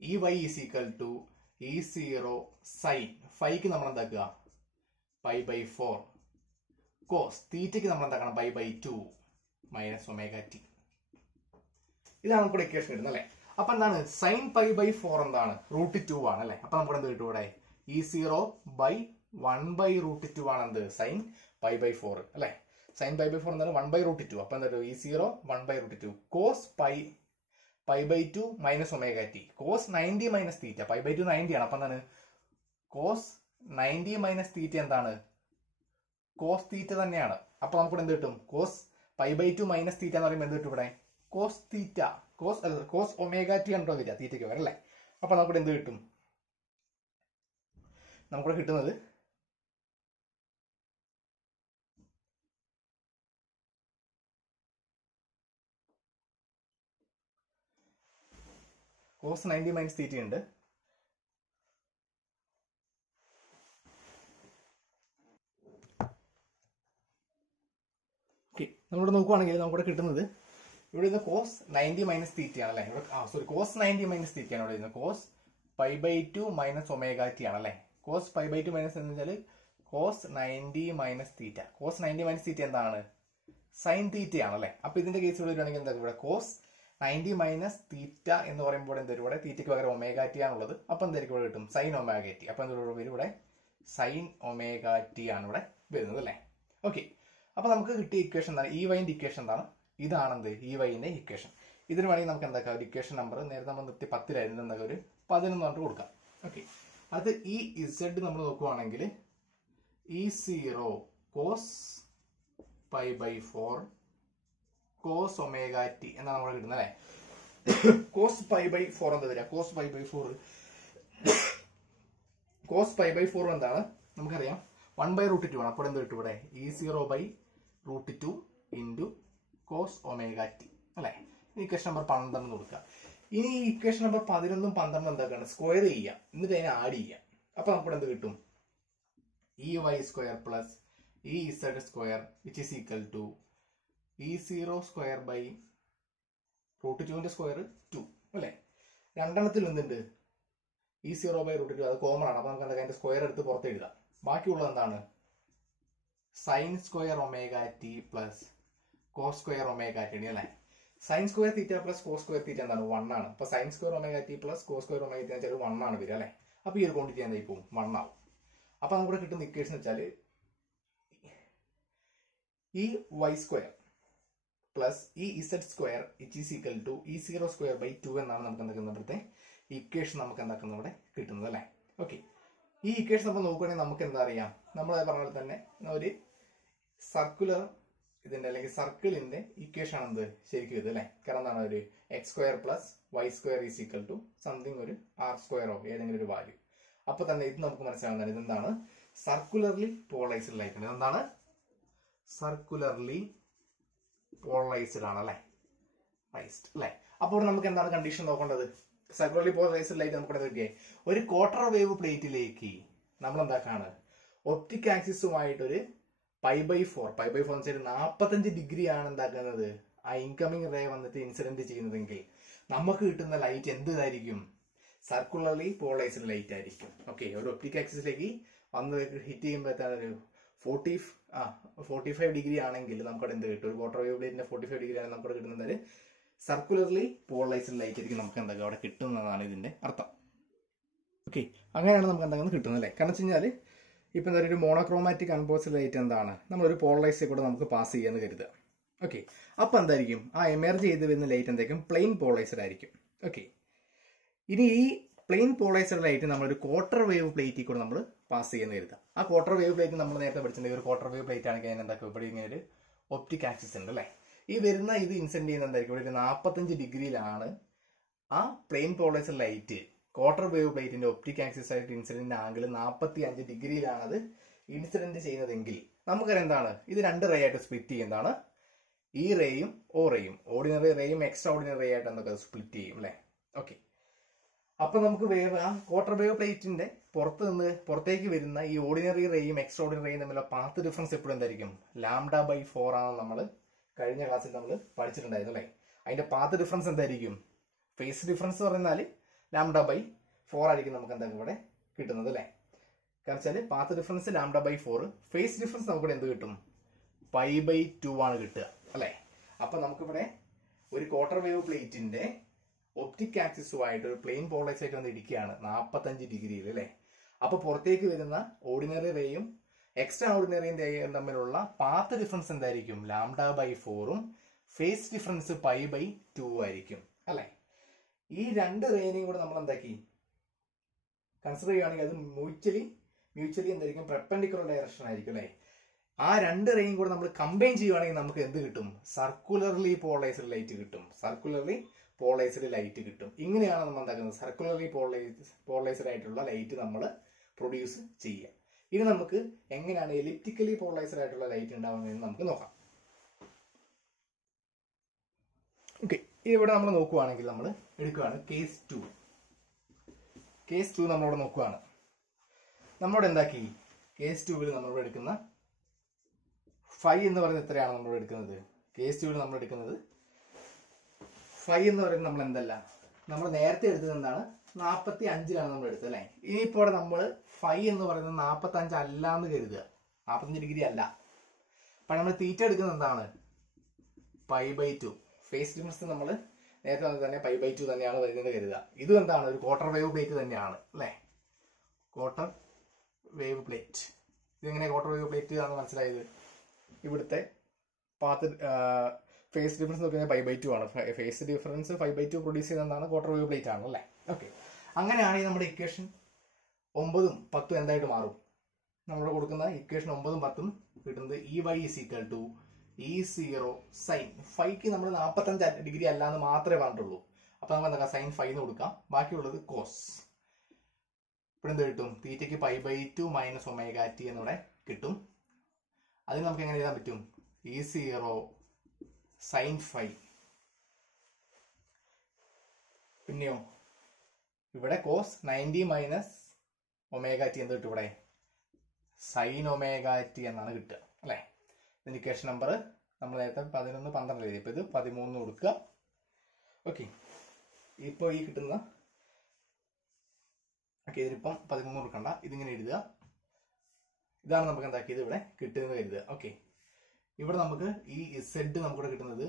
ഈ y is equal to E0 sine ഫൈക്ക് നമ്മൾ എന്താക്കുക? π/4 കോസ് തീറ്റയ്ക്ക് നമ്മൾ എന്താക്കണം? π/2 മൈനസ് ഒമേഗ ടി. ഇതാണ് നമുക്ക് ഇക്വേഷൻ കിട്ടുന്നത് അല്ലെ. അപ്പൊ എന്താണ്? സൈൻ π/4 എന്താണ്? √2 ആണ് അല്ലെ. അപ്പൊ നമുക്ക് എന്ത് കിട്ടും ഇവിടെ? E0 1/√2 ആണ് എന്ത്? സൈൻ π/4 അല്ലെ. സൈൻ π/4 എന്താണ്? 1/√2. അപ്പൊ എന്താ? E0 1/√2 cos π/2 minus omega t. Cos 90 minus theta. π/2 90 ആണ്. അപ്പൊ എന്താണ്? കോസ് 90 മൈനസ് തീറ്റ എന്താണ്? കോസ് തീറ്റ തന്നെയാണ്. അപ്പൊ നമുക്ക് എന്ത് കിട്ടും? കോസ് π/2 മൈനസ് തീറ്റ എന്ന് പറയുമ്പോൾ എന്ത് കിട്ടും ഇവിടെ? Cos theta. Cos omega T ആണോ വരിക തീറ്റയ്ക്ക് വരെ അല്ലേ. അപ്പൊ നമുക്കിവിടെ എന്ത് കിട്ടും? നമുക്കിവിടെ കിട്ടുന്നത് കോസ് 90 മൈനസ് തീറ്റ ഉണ്ട്. നമ്മളിവിടെ നോക്കുവാണെങ്കിൽ നമുക്കിവിടെ കിട്ടുന്നത് ഇവിടെ നിന്ന് കോസ് 90 മൈനസ് തീറ്റയാണ് അല്ലെ. ഇവിടെ കോസ് 90 മൈനസ് തീറ്റയാണ് ഇവിടെ ഇരുന്നത്. കോസ് π/2 മൈനസ് ഒമേഗ ടി ആണ് അല്ലെ. കോസ് π/2 മൈനസ് എന്ന് വെച്ചാൽ cos 90 minus theta. Cos 90 minus theta എന്താണ്? സൈൻ തീറ്റയാണ് അല്ലെ. അപ്പൊ ഇതിന്റെ കേസ് വരുവാണെങ്കിൽ എന്താ? ഇവിടെ കോസ് 90 മൈനസ് തീറ്റ എന്ന് പറയുമ്പോൾ എന്താ? ഇവിടെ തീറ്റയ്ക്ക് പകരം ഒമേഗ ടി ആണുള്ളത്. അപ്പൊ എന്തായിരിക്കും ഇവിടെ കിട്ടും? Sine omega T. അപ്പൊ എന്താ വരും? ഇവിടെ സൈൻ ഒമേഗ ടി ആണ് ഇവിടെ വരുന്നത് അല്ലേ. ഓക്കെ, അപ്പൊ നമുക്ക് കിട്ടിയ ഇക്വേഷൻ എന്താണ്? ഈ വൈൻ്റെ ഇക്വേഷൻ എന്താണ്? ഇതാണെന്ത് ഈ വൈൻ്റെ ഇക്വേഷൻ. ഇതിന് വേണമെങ്കിൽ നമുക്ക് എന്താക്കാം, ഒരു ഇക്വേഷൻ നമ്പർ നേരത്തെ നമ്മൾ 10 എന്താ ഒരു 11 പറഞ്ഞിട്ട് കൊടുക്കാം. ഓക്കെ, അത് ഈ ഇസഡ് നമ്മൾ നോക്കുവാണെങ്കിൽ E0 cos π/4 cos omega t എന്നാണ് നമ്മൾ കിട്ടുന്നത് അല്ലേ. cos π/4 എന്താ വരിക? cos π/4 എന്താണ് നമുക്കറിയാം, 1/√2 ആണ്. അപ്പോൾ എന്ത് കിട്ടും ഇവിടെ? E0/√2 into cos omega t അല്ലേ. ഇക്വേഷൻ നമ്പർ 12 കൊടുക്കുക. ഇനി ഈ ഇക്വേഷൻ നമ്പർ 11ഉം 12ഉം എന്താക്കാണ്? സ്ക്വയർ ചെയ്യാം, എന്നിട്ട് അതിനെ ആഡ് ചെയ്യാം. അപ്പൊ നമുക്ക് എന്ത് കിട്ടും? EY² plus EZ² which is equal to E0² square 2 അല്ലേ. രണ്ടെണ്ണത്തിൽ എന്തുണ്ട്? E0/√2 അത് കോമൺ ആണ്. അപ്പൊ നമുക്ക് എന്താ അതിന്റെ സ്ക്വയർ എടുത്ത് പുറത്ത് എഴുതാം. ബാക്കിയുള്ളത് എന്താണ്? Sine square omega t plus cos square omega t അല്ലേ. Sine square theta plus cos square theta എന്താണ്? 1 ആണ്. അപ്പൊ sine square omega t plus cos square omega t വെച്ചാൽ 1 ആണ് വരിക അല്ലേ. അപ്പൊ ഈ ഒരു ക്വാണ്ടിറ്റി എന്തായി പോകും? 1 ആവും. അപ്പൊ നമുക്ക് കിട്ടുന്ന ഇക്വേഷൻ വെച്ചാൽ EY² plus EZ² it is equal to E0²/2 എന്നാണ് നമുക്ക് എന്താക്കുന്നത് ഇവിടുത്തെ ഇക്വേഷൻ നമുക്ക് എന്താക്കുന്നത് ഇവിടെ കിട്ടുന്നത് അല്ലേ. ഓക്കെ, ഈ ഇക്വേഷൻ നമ്മൾ നോക്കുകയാണെങ്കിൽ നമുക്ക് എന്താ അറിയാം, നമ്മൾ പറഞ്ഞ പോലെ തന്നെ ഒരു സർക്കുലർ ഇതിന്റെ അല്ലെങ്കിൽ സർക്കിളിന്റെ ഇക്വേഷൻ ആണ് എന്ത് ശരിക്കും ഇത് അല്ലേ. കാരണം എന്താണ്? ഒരു x² plus y² is equal to something ഒരു r² ഏതെങ്കിലും ഒരു വാല്യൂ. അപ്പൊ തന്നെ ഇത് നമുക്ക് മനസ്സിലാവുന്നതാണ് ഇതെന്താണ്? സർക്കുലർലി പോളറൈസ്ഡ് ലൈറ്റ് ആണ്. എന്താണ്? സർക്കുലർലി പോളറൈസ്ഡ് ആണ് അല്ലെ. അല്ലെ. അപ്പോൾ നമുക്ക് എന്താണ് കണ്ടീഷൻ നോക്കേണ്ടത്? സർക്കുലർലി പോളറൈസ്ഡ് ലൈറ്റ് നമുക്ക് കിട്ടിയേ ഒരു ക്വാർട്ടർ വേവ് പ്ലേറ്റിലേക്ക് നമ്മൾ എന്താക്കാണ്, ഒപ്റ്റിക് ആക്സിസുമായിട്ടൊരു π/4 എന്ന് വെച്ചാൽ 45 ഡിഗ്രി ആണ് എന്താക്കുന്നത് ആ ഇൻകമിങ് റേ വന്നിട്ട് ഇൻസിഡന്റ് ചെയ്യുന്നതെങ്കിൽ നമുക്ക് കിട്ടുന്ന ലൈറ്റ് എന്തായിരിക്കും? സർക്കുലർലി പോളറൈസ്ഡ് ലൈറ്റ് ആയിരിക്കും. ഓക്കെ, ഒരു ഒപ്റ്റിക് ആക്സിസിലേക്ക് വന്ന് ഹിറ്റ് ചെയ്യുമ്പോഴത്തേന് ഒരു 45 ഡിഗ്രി ആണെങ്കിൽ നമുക്കവിടെ എന്ത് കിട്ടും? ഒരു ക്വാർട്ടർ വേവ് പ്ലേറ്റിന്റെ 45 ഡിഗ്രി ആണെങ്കിൽ നമുക്ക് കിട്ടുന്നത് സർക്കുലർലി പോളറൈസ്ഡ് ലൈറ്റ് ആയിരിക്കും നമുക്ക് എന്താ അവിടെ കിട്ടുന്നതാണ് ഇതിന്റെ അർത്ഥം. ഓക്കെ, അങ്ങനെയാണ് നമുക്ക് എന്താ കിട്ടുന്നത് അല്ലേ. കാരണം വെച്ച് കഴിഞ്ഞാൽ ഇപ്പൊ എന്താ ഒരു മോണോക്രോമാറ്റിക് അൺപോസിഡ് ലൈറ്റ് എന്താണ്, നമ്മളൊരു പോളറൈസിൽ കൂടെ നമുക്ക് പാസ് ചെയ്യാന്ന് കരുതുക. ഓക്കെ, അപ്പൊ എന്തായിരിക്കും ആ എമർജ് ചെയ്ത് വരുന്ന ലൈറ്റ് എന്തായിരിക്കും? പ്ലെയിൻ പോളറൈസ്ഡ് ആയിരിക്കും. ഓക്കെ, ഇനി ഈ പ്ലെയിൻ പോളറൈസ്ഡ് ലൈറ്റ് നമ്മളൊരു ക്വാർട്ടർ വേവ് പ്ലേറ്റിൽ കൂടെ നമ്മൾ പാസ് ചെയ്യുന്ന കരുതുക. ആ ക്വാർട്ടർ വേവ് പ്ലേറ്റ് നമ്മൾ നേരത്തെ പഠിച്ചിട്ടുണ്ട്. ഒരു ക്വാർട്ടർ വേവ് പ്ലേറ്റ് ആണെങ്കിൽ അതിന് എന്താക്കും ഇവിടെ ഇങ്ങനെ ഒരു ഒപ്റ്റിക് ആക്സിസ് ഉണ്ട് അല്ലേ. ഈ വരുന്ന ഇത് ഇൻസിഡന്റ് ചെയ്യുന്ന എന്തായിരിക്കും? ഇവിടെ ഒരു 45 ഡിഗ്രിയിലാണ് ആ plain polarised light quarter wave പ്ലേറ്റിന്റെ ഒപ്റ്റിക് ആക്സിസ് ആയിട്ട് ഇൻസിഡന്റ് ആംഗിൾ 45 ഡിഗ്രിയിലാണ് അത് ഇൻസിഡന്റ് ചെയ്യുന്നതെങ്കിൽ നമുക്കറിയാം എന്താണ് ഇത് 2 റേ ആയിട്ട് സ്പ്ലിറ്റ് ചെയ്യുന്നതാണ്. ഈ റേയും ഓ റേയും, ഓർഡിനറി റേയും എക്സ്ട്രാ ഓർഡിനറി റേ ആയിട്ട് എന്തൊക്കെ സ്പ്ലിറ്റ് ചെയ്യും അല്ലെ. ഓക്കെ, അപ്പൊ നമുക്ക് ആ ക്വാർട്ടർ വേവ് പ്ലേറ്റിന്റെ പുറത്തേക്ക് വരുന്ന ഈ ഓർഡിനറി റേയും എക്സ്ട്രാ ഓർഡിനറി റേയും തമ്മിലുള്ള പാത്ത് ഡിഫറൻസ് എപ്പോഴും എന്തായിരിക്കും? λ/4 ആണ് നമ്മൾ കഴിഞ്ഞ ക്ലാസ്സിൽ നമ്മൾ പഠിച്ചിട്ടുണ്ടായിരുന്നു അല്ലെ. അതിന്റെ പാത്ത് ഡിഫറൻസ് എന്തായിരിക്കും? ഫേസ് ഡിഫറൻസ് പറഞ്ഞാൽ λ/4 ആയിരിക്കും നമുക്ക് എന്താ ഇവിടെ കിട്ടുന്നത് അല്ലെ. കാരണം വെച്ചാൽ പാത്ത് ഡിഫറൻസ് λ/4, ഫേസ് ഡിഫറൻസ് നമുക്ക് എന്ത് കിട്ടും? π/2 ആണ് കിട്ടുക അല്ലെ. അപ്പൊ നമുക്കിവിടെ ഒരു ക്വാർട്ടർ വേവ് പ്ലേറ്റിന്റെ ഒപ്റ്റിക് ആക്സിസുമായിട്ട് ഒരു പ്ലെയിൻ പോളറൈസ് ആയിട്ട് വന്ന് ഇരിക്കുകയാണ് 45 ഡിഗ്രിയിൽ അല്ലെ. അപ്പൊ പുറത്തേക്ക് വരുന്ന ഓർഡിനറി റേയും എക്സ്ട്രാ ഓർഡിനറി റേയും തമ്മിലുള്ള പാത്ത് ഡിഫറൻസ് എന്തായിരിക്കും? λ/4ഉം ഫേസ് ഡിഫറൻസ് π/2 ആയിരിക്കും അല്ലെ. ഈ 2 റേനെയും കൂടെ നമ്മൾ എന്താക്കി കൺസിഡർ ചെയ്യുകയാണെങ്കിൽ അത് മ്യൂച്വലി എന്തായിരിക്കും? പെർപെൻഡിക്കുലർ ഡയറക്ഷൻ ആയിരിക്കും അല്ലെ. ആ 2 റേയും കൂടെ നമ്മൾ കമ്പൈൻ ചെയ്യുവാണെങ്കിൽ നമുക്ക് എന്ത് കിട്ടും? സർക്കുലർലി പോളറൈസ്ഡ് ലൈറ്റ് കിട്ടും. സർക്കുലർലി പോളറൈസ്ഡ് ലൈറ്റ് കിട്ടും. ഇങ്ങനെയാണ് നമ്മൾ എന്താക്കുന്നത്? സർക്കുലർലി പോളറൈസ്ഡ് ആയിട്ടുള്ള ലൈറ്റ് നമ്മൾ പ്രൊഡ്യൂസ് ചെയ്യുക. ഇനി നമുക്ക് എങ്ങനെയാണ് എലിപ്റ്റിക്കലി പോളറൈസ്ഡ് ആയിട്ടുള്ള ലൈറ്റ് ഉണ്ടാവുന്നതെന്ന് നമുക്ക് നോക്കാം. ഓക്കെ, ഇവിടെ നമ്മൾ നോക്കുവാണെങ്കിൽ നമ്മൾ എടുക്കുകയാണ് കേസ് 2 നമ്മളോട് നോക്കുകയാണ്. നമ്മളോട് എന്താക്കി? കേസ് 2 നമ്മളിവിടെ എടുക്കുന്ന 5 എന്ന് പറയുന്നത് എത്രയാണ് നമ്മൾ എടുക്കുന്നത്? കേസ് 2 നമ്മൾ എടുക്കുന്നത് 5 എന്ന് പറയുന്നത് നമ്മൾ എന്തല്ല, നമ്മൾ നേരത്തെ എടുത്തത് എന്താണ്? 45 നമ്മൾ എടുത്തത് അല്ലെ. ഇനിയിപ്പോൾ നമ്മൾ 5 എന്ന് പറയുന്നത് 45 അല്ല എന്ന് കരുതുക. 45 ഡിഗ്രി അല്ല. അപ്പൊ നമ്മൾ തീറ്റ എടുക്കുന്നത് എന്താണ്? π/2. ഫേസ് ഡിഫറൻസ് നമ്മൾ നേരത്തെ തന്നെ π/2 തന്നെയാണ് വരുന്നത് കരുതുക. ഇതും എന്താണ്? ഒരു ക്വാർട്ടർ വേവ് പ്ലേറ്റ് തന്നെയാണ് അല്ലെ. Quarter wave plate. ഇതെങ്ങനെ ക്വാർട്ടർ വേവ് പ്ലേറ്റ് ആണെന്ന് മനസ്സിലായത്? ഇവിടുത്തെ പാത്ത് ഫേസ് ഡിഫറൻസ് നോക്കിയാൽ 5/2 ആണ്. ഫേസ് ഡിഫറൻസ് 5/2 പ്രൊഡ്യൂസ് ചെയ്യുന്നതാണ് ക്വാർട്ടർ വേവ് പ്ലേറ്റ് ആണ് അല്ലേ? ഓക്കെ, അങ്ങനെയാണെങ്കിൽ നമ്മുടെ ഇക്വേഷൻ 9ഉം 10ഉം എന്തായിട്ട് മാറും? നമ്മൾ കൊടുക്കുന്ന ഇക്വേഷൻ 9ഉം 10ഉം കിട്ടുന്നത് EY = E0 സൈൻ ഫൈക്ക് നമ്മൾ 45 ഡിഗ്രി അല്ലാന്ന് മാത്രമേ പറഞ്ഞിട്ടുള്ളൂ. അപ്പൊ നമുക്ക് എന്താ സൈൻ ഫൈ എന്ന് കൊടുക്കാം. ബാക്കിയുള്ളത് കോസ്. ഇവിടെ എന്ത് കിട്ടും? തീറ്റയ്ക്ക് π/2 - ωt എന്നിവിടെ കിട്ടും. അതിന് നമുക്ക് എങ്ങനെ എഴുതാൻ പറ്റും? E0 sine phi. പിന്നെയോ ഇവിടെ കോസ് 90 - ωt എന്ത് കിട്ടും? ഇവിടെ സൈൻ ωt എന്നാണ് കിട്ടുക അല്ലെ? ഇതിന്റെ ഇക്വേഷൻ നമ്പർ നമ്മൾ നേരത്തെ 11, 12 എഴുതി. ഇപ്പൊ ഇത് 13 കൊടുക്കുക. ഓക്കെ, ഇപ്പൊ ഈ കിട്ടുന്ന ഇതിനിപ്പം 13 കൊടുക്കണ്ട, ഇതിങ്ങനെ എഴുതുക. ഇതാണ് നമുക്ക് എന്താക്കിയത് ഇവിടെ കിട്ടുന്നത് കരുതുക. ഓക്കെ, ഇവിടെ നമുക്ക് ഈ Z നമുക്കിവിടെ കിട്ടുന്നത്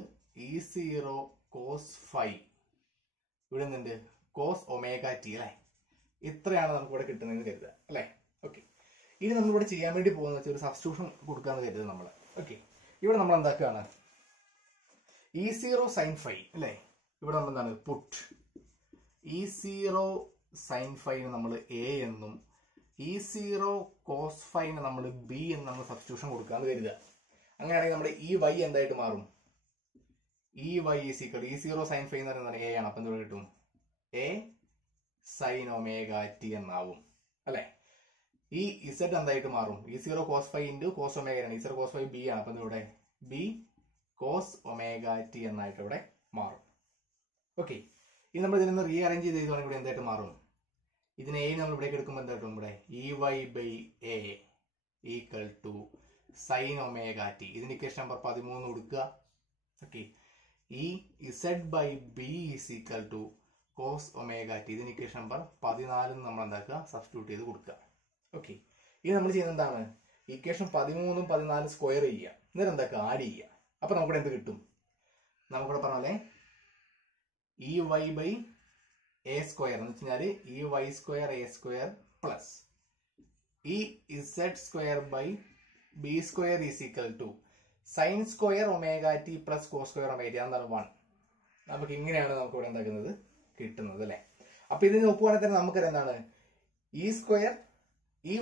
E0 കോസ് ഫൈ. ഇവിടെ നിന്നുണ്ട് കോസ് ωt അല്ലെ? ഇത്രയാണ് നമുക്ക് ഇവിടെ കിട്ടുന്നതെന്ന് കരുതുക അല്ലെ? ഓക്കെ, ഇനി നമ്മളിവിടെ ചെയ്യാൻ വേണ്ടി പോകുന്ന വെച്ചാൽ ഒരു സബ്സ്റ്റിറ്റ്യൂഷൻ കൊടുക്കാന്ന് കരുതുക നമ്മൾ. ഓക്കെ, ഇവിടെ നമ്മൾ എന്താക്കുകയാണ്? E0 സൈൻ ഫൈ അല്ലെ? ഇവിടെ നമ്മൾ എന്താണ് പുട്ട് E0 സൈൻ ഫൈന് നമ്മൾ A എന്നും E0 കോസ് ഫൈന് നമ്മൾ B എന്ന് നമ്മൾ സബ്സ്റ്റിറ്റ്യൂഷൻ കൊടുക്കാന്ന് കരുതുക. അങ്ങനെയാണെങ്കിൽ നമ്മുടെ EY എന്തായിട്ട് മാറും? EY = E0 സൈൻ ഫൈ എന്ന് പറയുന്നത് A ആണ്. അപ്പൊ എന്ത് കിട്ടും? A സൈൻ ωt എന്നാവും അല്ലെ? ഈ Z എന്തായിട്ട് മാറും? E0 cos phi × cos omega ആണ്. E0 കോസ് ഫൈ B ആണ്. അപ്പൊ ഇവിടെ B കോസ് ωt എന്നായിട്ട് ഇവിടെ മാറും. ഓക്കെ, ഇനി നമ്മൾ ഇതിനൊന്ന് റീ അറേഞ്ച് ചെയ്ത് ഇവിടെ എന്തായിട്ട് മാറും? ഇതിനെ A നമ്മൾ ഇവിടേക്ക് എടുക്കുമ്പോൾ എന്തായിട്ടും ഇവിടെ EY/A = സൈൻ ωt. ഇതിന്റെ ഇക്വേഷൻ നമ്പർ 13 കൊടുക്കുക. ഓക്കെ, ഈ Z/B = കോസ് ωt. ഇതിന്റെ ഇക്വേഷൻ നമ്പർ 14 നമ്മൾ എന്താക്കുക? സബ്സ്റ്റിറ്റ്യൂട്ട് ചെയ്ത് കൊടുക്കുക. ഓക്കെ, ഇനി നമ്മൾ ചെയ്യുന്നത് എന്താണ്? ഇക്വേഷൻ 13ഉം 14 സ്ക്വയർ ചെയ്യുക. എന്നിട്ട് എന്താക്കുക? ആഡ് ചെയ്യുക. അപ്പൊ നമുക്കിവിടെ എന്ത് കിട്ടും? നമുക്കിവിടെ പറഞ്ഞാലേ EY/A² എന്ന് വെച്ച് കഴിഞ്ഞാൽ EY²A² plus EZ²/B² sine square ωt plus cos square ωt. അതാണ് 1. നമുക്ക് ഇങ്ങനെയാണ് നമുക്ക് ഇവിടെ എന്താക്കുന്നത് കിട്ടുന്നത് അല്ലെ? അപ്പൊ ഇതിന് നോക്കുവാണെങ്കിൽ തന്നെ നമുക്കറിയാം എന്താണ്? EY² /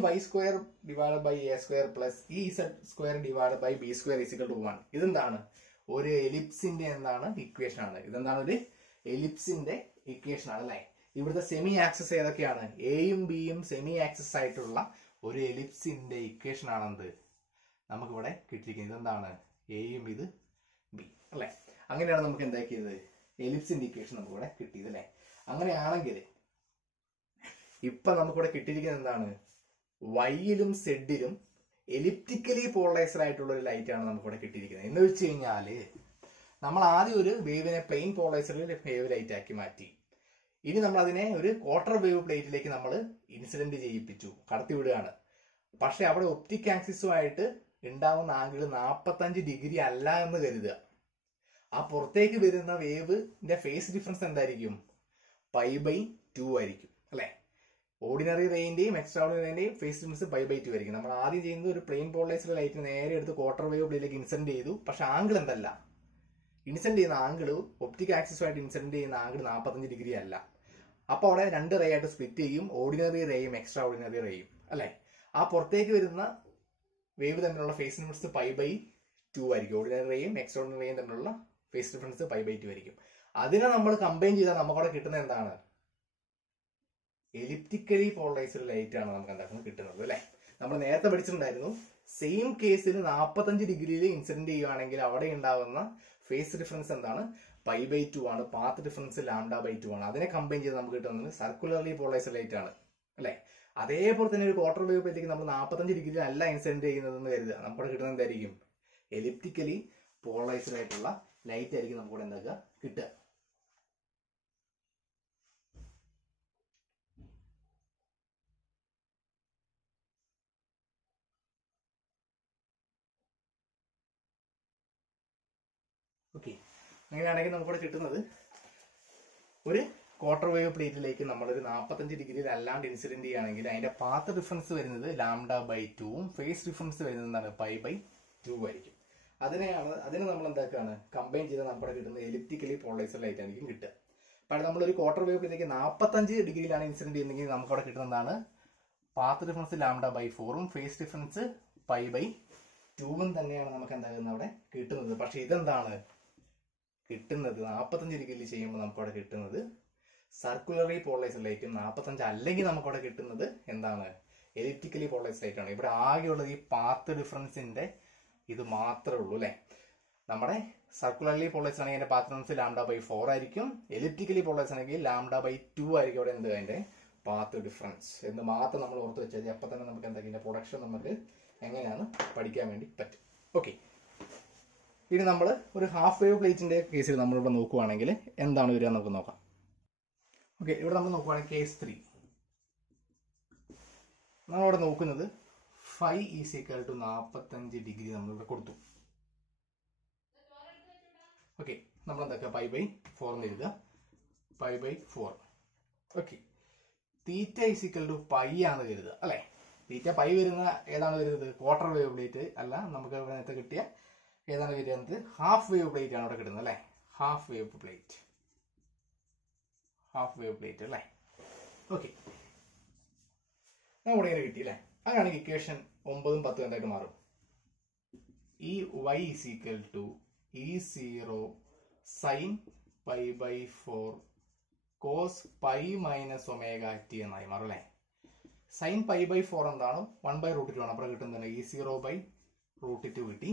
A² plus EZ² / B² 1. ഇതെന്താണ്? ഒരു എലിപ്സിന്റെ എന്താണ് ഇക്വേഷൻ ആണ്. ഇതെന്താണ്? ഒരു എലിപ്സിന്റെ ഇക്വേഷൻ ആണ് അല്ലെ? ഇവിടുത്തെ സെമി ആക്സസ് ഏതൊക്കെയാണ്? എയും ബിയും സെമി ആക്സസ് ആയിട്ടുള്ള ഒരു എലിപ്സിന്റെ ഇക്വേഷൻ ആണെന്ത് നമുക്കിവിടെ കിട്ടിയിരിക്കുന്നത്. ഇതെന്താണ്? എയും ഇത് ബി അല്ലെ? അങ്ങനെയാണ് നമുക്ക് എന്താക്കിയത്? എലിപ്സിന്റെ ഇക്വേഷൻ നമുക്കിവിടെ കിട്ടിയത് അല്ലെ? അങ്ങനെയാണെങ്കിൽ ഇപ്പൊ നമുക്കിവിടെ കിട്ടിയിരിക്കുന്നത് എന്താണ്? വൈയിലും സെഡിലും എലിപ്റ്റിക്കലി പോളറൈസ്ഡ് ആയിട്ടുള്ള ഒരു ലൈറ്റ് ആണ് നമുക്കിവിടെ കിട്ടിയിരിക്കുന്നത്. എന്ന് വെച്ച് കഴിഞ്ഞാല് നമ്മൾ ആദ്യം ഒരു വേവിനെ പ്ലെയിൻ പോളറൈസ്ഡിൽ വേവ് ലൈറ്റ് ആക്കി മാറ്റി. ഇനി നമ്മൾ അതിനെ ഒരു ക്വാർട്ടർ വേവ് പ്ലേറ്റിലേക്ക് നമ്മൾ ഇൻസിഡന്റ് ചെയ്യിപ്പിച്ചു, കടത്തിവിടുകയാണ്. പക്ഷെ അവിടെ ഒപ്റ്റിക് ആക്സിസുമായിട്ട് ഉണ്ടാവുന്ന ആംഗിൾ 45 ഡിഗ്രി അല്ല എന്ന് കരുതുക. ആ പുറത്തേക്ക് വരുന്ന വേവിന്റെ ഫേസ് ഡിഫറൻസ് എന്തായിരിക്കും? π/2 ആയിരിക്കും അല്ലെ? ഓർഡിനറി റേന്റെയും എക്സ്ട്രാ ഓർഡിനറി റേന്റെയും ഫേസ് ഡിഫറൻസ് π/2 ആയിരിക്കും. നമ്മൾ ആദ്യം ചെയ്യുന്നത് ഒരു പ്ലെയിൻ പോളറൈസ്ഡ് ലൈറ്റ് നേരെ എടുത്ത് ക്വാർട്ടർ വേവ് പ്ലേറ്റിലേക്ക് ഇൻസിഡന്റ് ചെയ്തു. പക്ഷെ ആംഗിൾ എന്തല്ല? ഇൻസിഡന്റ് ചെയ്യുന്ന ആംഗിൾ ഒപ്റ്റിക് ആക്സിസുമായിട്ട് ഇൻസിഡന്റ് ചെയ്യുന്ന ആംഗിൾ 45 ഡിഗ്രി അല്ല. അപ്പൊ അവിടെ 2 റേ ആയിട്ട് സ്പ്ലിറ്റ് ചെയ്യും, ഓർഡിനറി റേയും എക്സ്ട്രാ ഓർഡിനറി റേയും അല്ലെ? ആ പുറത്തേക്ക് വരുന്ന വേവ് തമ്മിലുള്ള ഫേസ് ഡിഫറൻസ് π/2 ആയിരിക്കും. ഓർഡിനറി റേയും എക്സ്ട്രാ ഓർഡിനറി റേയും തമ്മിലുള്ള ഫേസ് ഡിഫറൻസ് π/2 ആയിരിക്കും. അതിനെ നമ്മൾ കമ്പൈൻ ചെയ്താൽ നമുക്കവിടെ കിട്ടുന്നത് എന്താണ്? എലിപ്റ്റിക്കലി പോളറൈസ്ഡ് ലൈറ്റ് ആണ് നമുക്ക് എന്താക്കുന്നത് കിട്ടുന്നത് അല്ലെ? നമ്മൾ നേരത്തെ പഠിച്ചിട്ടുണ്ടായിരുന്നു, സെയിം കേസിൽ 45 ഡിഗ്രിയിൽ ഇൻസിഡന്റ് ചെയ്യുകയാണെങ്കിൽ അവിടെ ഉണ്ടാവുന്ന ഫേസ് ഡിഫറൻസ് എന്താണ്? π/2 ആണ്. പാത്ത് ഡിഫറൻസ് λ/2 ആണ്. അതിനെ കമ്പൈൻ ചെയ്ത് നമുക്ക് കിട്ടുന്നത് സർക്കുലർലി പോളറൈസ്ഡ് ലൈറ്റ് ആണ് അല്ലെ? അതേപോലെ തന്നെ ഒരു ക്വാർട്ടർ വേവ് പ്ലേറ്റിലേക്ക് നമ്മൾ 45 ഡിഗ്രി അല്ല ഇൻസിഡന്റ് ചെയ്യുന്നതെന്ന് കരുതുക. നമുക്കിവിടെ കിട്ടുന്നത് എന്തായിരിക്കും? എലിപ്റ്റിക്കലി പോളറൈസ്ഡ് ആയിട്ടുള്ള ലൈറ്റ് ആയിരിക്കും നമുക്കിവിടെ എന്താക്കുക കിട്ടുക. ഓക്കെ, അങ്ങനെയാണെങ്കിൽ നമുക്കിവിടെ കിട്ടുന്നത് ഒരു ക്വാർട്ടർ വേവ് പ്ലേറ്റിലേക്ക് നമ്മളൊരു 45 ഡിഗ്രിയിൽ അല്ലാണ്ട് ഇൻസിഡന്റ് ചെയ്യുകയാണെങ്കിൽ അതിന്റെ പാത്ത് ഡിഫറൻസ് വരുന്നത് λ/2ഉം ഫേസ് ഡിഫറൻസ് വരുന്നത് എന്താണ് π/2 ആയിരിക്കും. അതിനെ നമ്മൾ എന്താക്കാണ് കമ്പൈൻ ചെയ്ത് നമ്മുടെ കിട്ടുന്ന എലിപ്റ്റിക്കലി പോളറൈസ്ഡ് ലൈറ്റ് ആയിരിക്കും കിട്ടുക. അപ്പോൾ നമ്മളൊരു ക്വാർട്ടർ വേവ് പ്ലേറ്റിലേക്ക് 45 ഡിഗ്രിയിലാണ് ഇൻസിഡന്റ് ചെയ്യുന്നതെങ്കിൽ നമുക്ക് അവിടെ കിട്ടുന്നതാണ് പാത്ത് ഡിഫറൻസ് λ/4ഉം ഫേസ് ഡിഫറൻസ് π/2ഉം തന്നെയാണ് നമുക്ക് എന്താകുന്നത് അവിടെ കിട്ടുന്നത്. പക്ഷെ ഇതെന്താണ് കിട്ടുന്നത് 45 ഡിഗ്രിയിൽ ചെയ്യുമ്പോൾ നമുക്ക് അവിടെ കിട്ടുന്നത് സർക്കുലറി പോളറൈസ്ഡ് ലൈറ്റും 45 അല്ലെങ്കിൽ നമുക്ക് അവിടെ കിട്ടുന്നത് എന്താണ് എലിപ്റ്റിക്കലി പോളറൈസ്ഡ് ലൈറ്റ് ആണ്. ഇവിടെ ആകെയുള്ളത് ഈ പാത്ത് ഡിഫറൻസിന്റെ ഇത് മാത്രമേ ഉള്ളൂ അല്ലെ. നമ്മുടെ സർക്കുലർലി പോളറൈസ്ഡ് ആണെങ്കിൽ അതിന്റെ പാത്ത് ഡിഫറൻസ് λ/4 ആയിരിക്കും. എലിപ്റ്റിക്കലി പോളറൈസ്ഡ് ആണെങ്കിൽ λ/2 ആയിരിക്കും അവിടെ എന്ത് അതിന്റെ പാത്ത് ഡിഫറൻസ് എന്ന് മാത്രം നമ്മൾ ഓർത്ത് വെച്ചാൽ അപ്പൊ തന്നെ നമുക്ക് എന്താ പ്രൊഡക്ഷൻ നമുക്ക് എങ്ങനെയാണ് പഠിക്കാൻ വേണ്ടി പറ്റും. ഓക്കെ, ഇനി നമ്മൾ ഒരു ഹാഫ് വേവ് പ്ലേറ്റിന്റെ കേസിൽ നമ്മളിവിടെ നോക്കുവാണെങ്കിൽ എന്താണ് വരിക നമുക്ക് നോക്കാം. ഓക്കെ, ഇവിടെ നമ്മൾ നോക്കുവാണെങ്കിൽ കേസ് 3 നമ്മളിവിടെ നോക്കുന്നത് φ = 45 ഡിഗ്രി നമ്മളിവിടെ കൊടുത്തു. ഓക്കെ, നമ്മൾ എന്താക്കുക π/4 എന്ന് എഴുതുക. π/4. ഓക്കെ, തീറ്റ = π ആണ് കരുതുക അല്ലെ. തീറ്റ π വരുന്ന ഏതാണ് വരുന്നത് ക്വാർട്ടർ വേവ് പ്ലേറ്റ് അല്ല, നമുക്ക് നേരത്തെ കിട്ടിയ ഏതാണ് വരുന്നത് ഹാഫ് വേവ് പ്ലേറ്റ് ആണ് ഇവിടെ കിട്ടുന്നത് അല്ലെ. ഹാഫ് വേവ് പ്ലേറ്റ് അല്ലെ. ഓക്കെ, നമ്മുടെ ഇങ്ങനെ കിട്ടി അല്ലെ. അങ്ങനെയാണെങ്കിൽ ഇക്വേഷൻ 9ഉം 10ഉം എന്തായിട്ട് മാറും. ഈ y = E0 sin π/4 cos π - ωt എന്നായി മാറും അല്ലെ. സൈൻ π/4 എന്താണ് 1/√2 ആണ്. അപ്പോൾ കിട്ടുന്നത് E0/√2 കിട്ടി.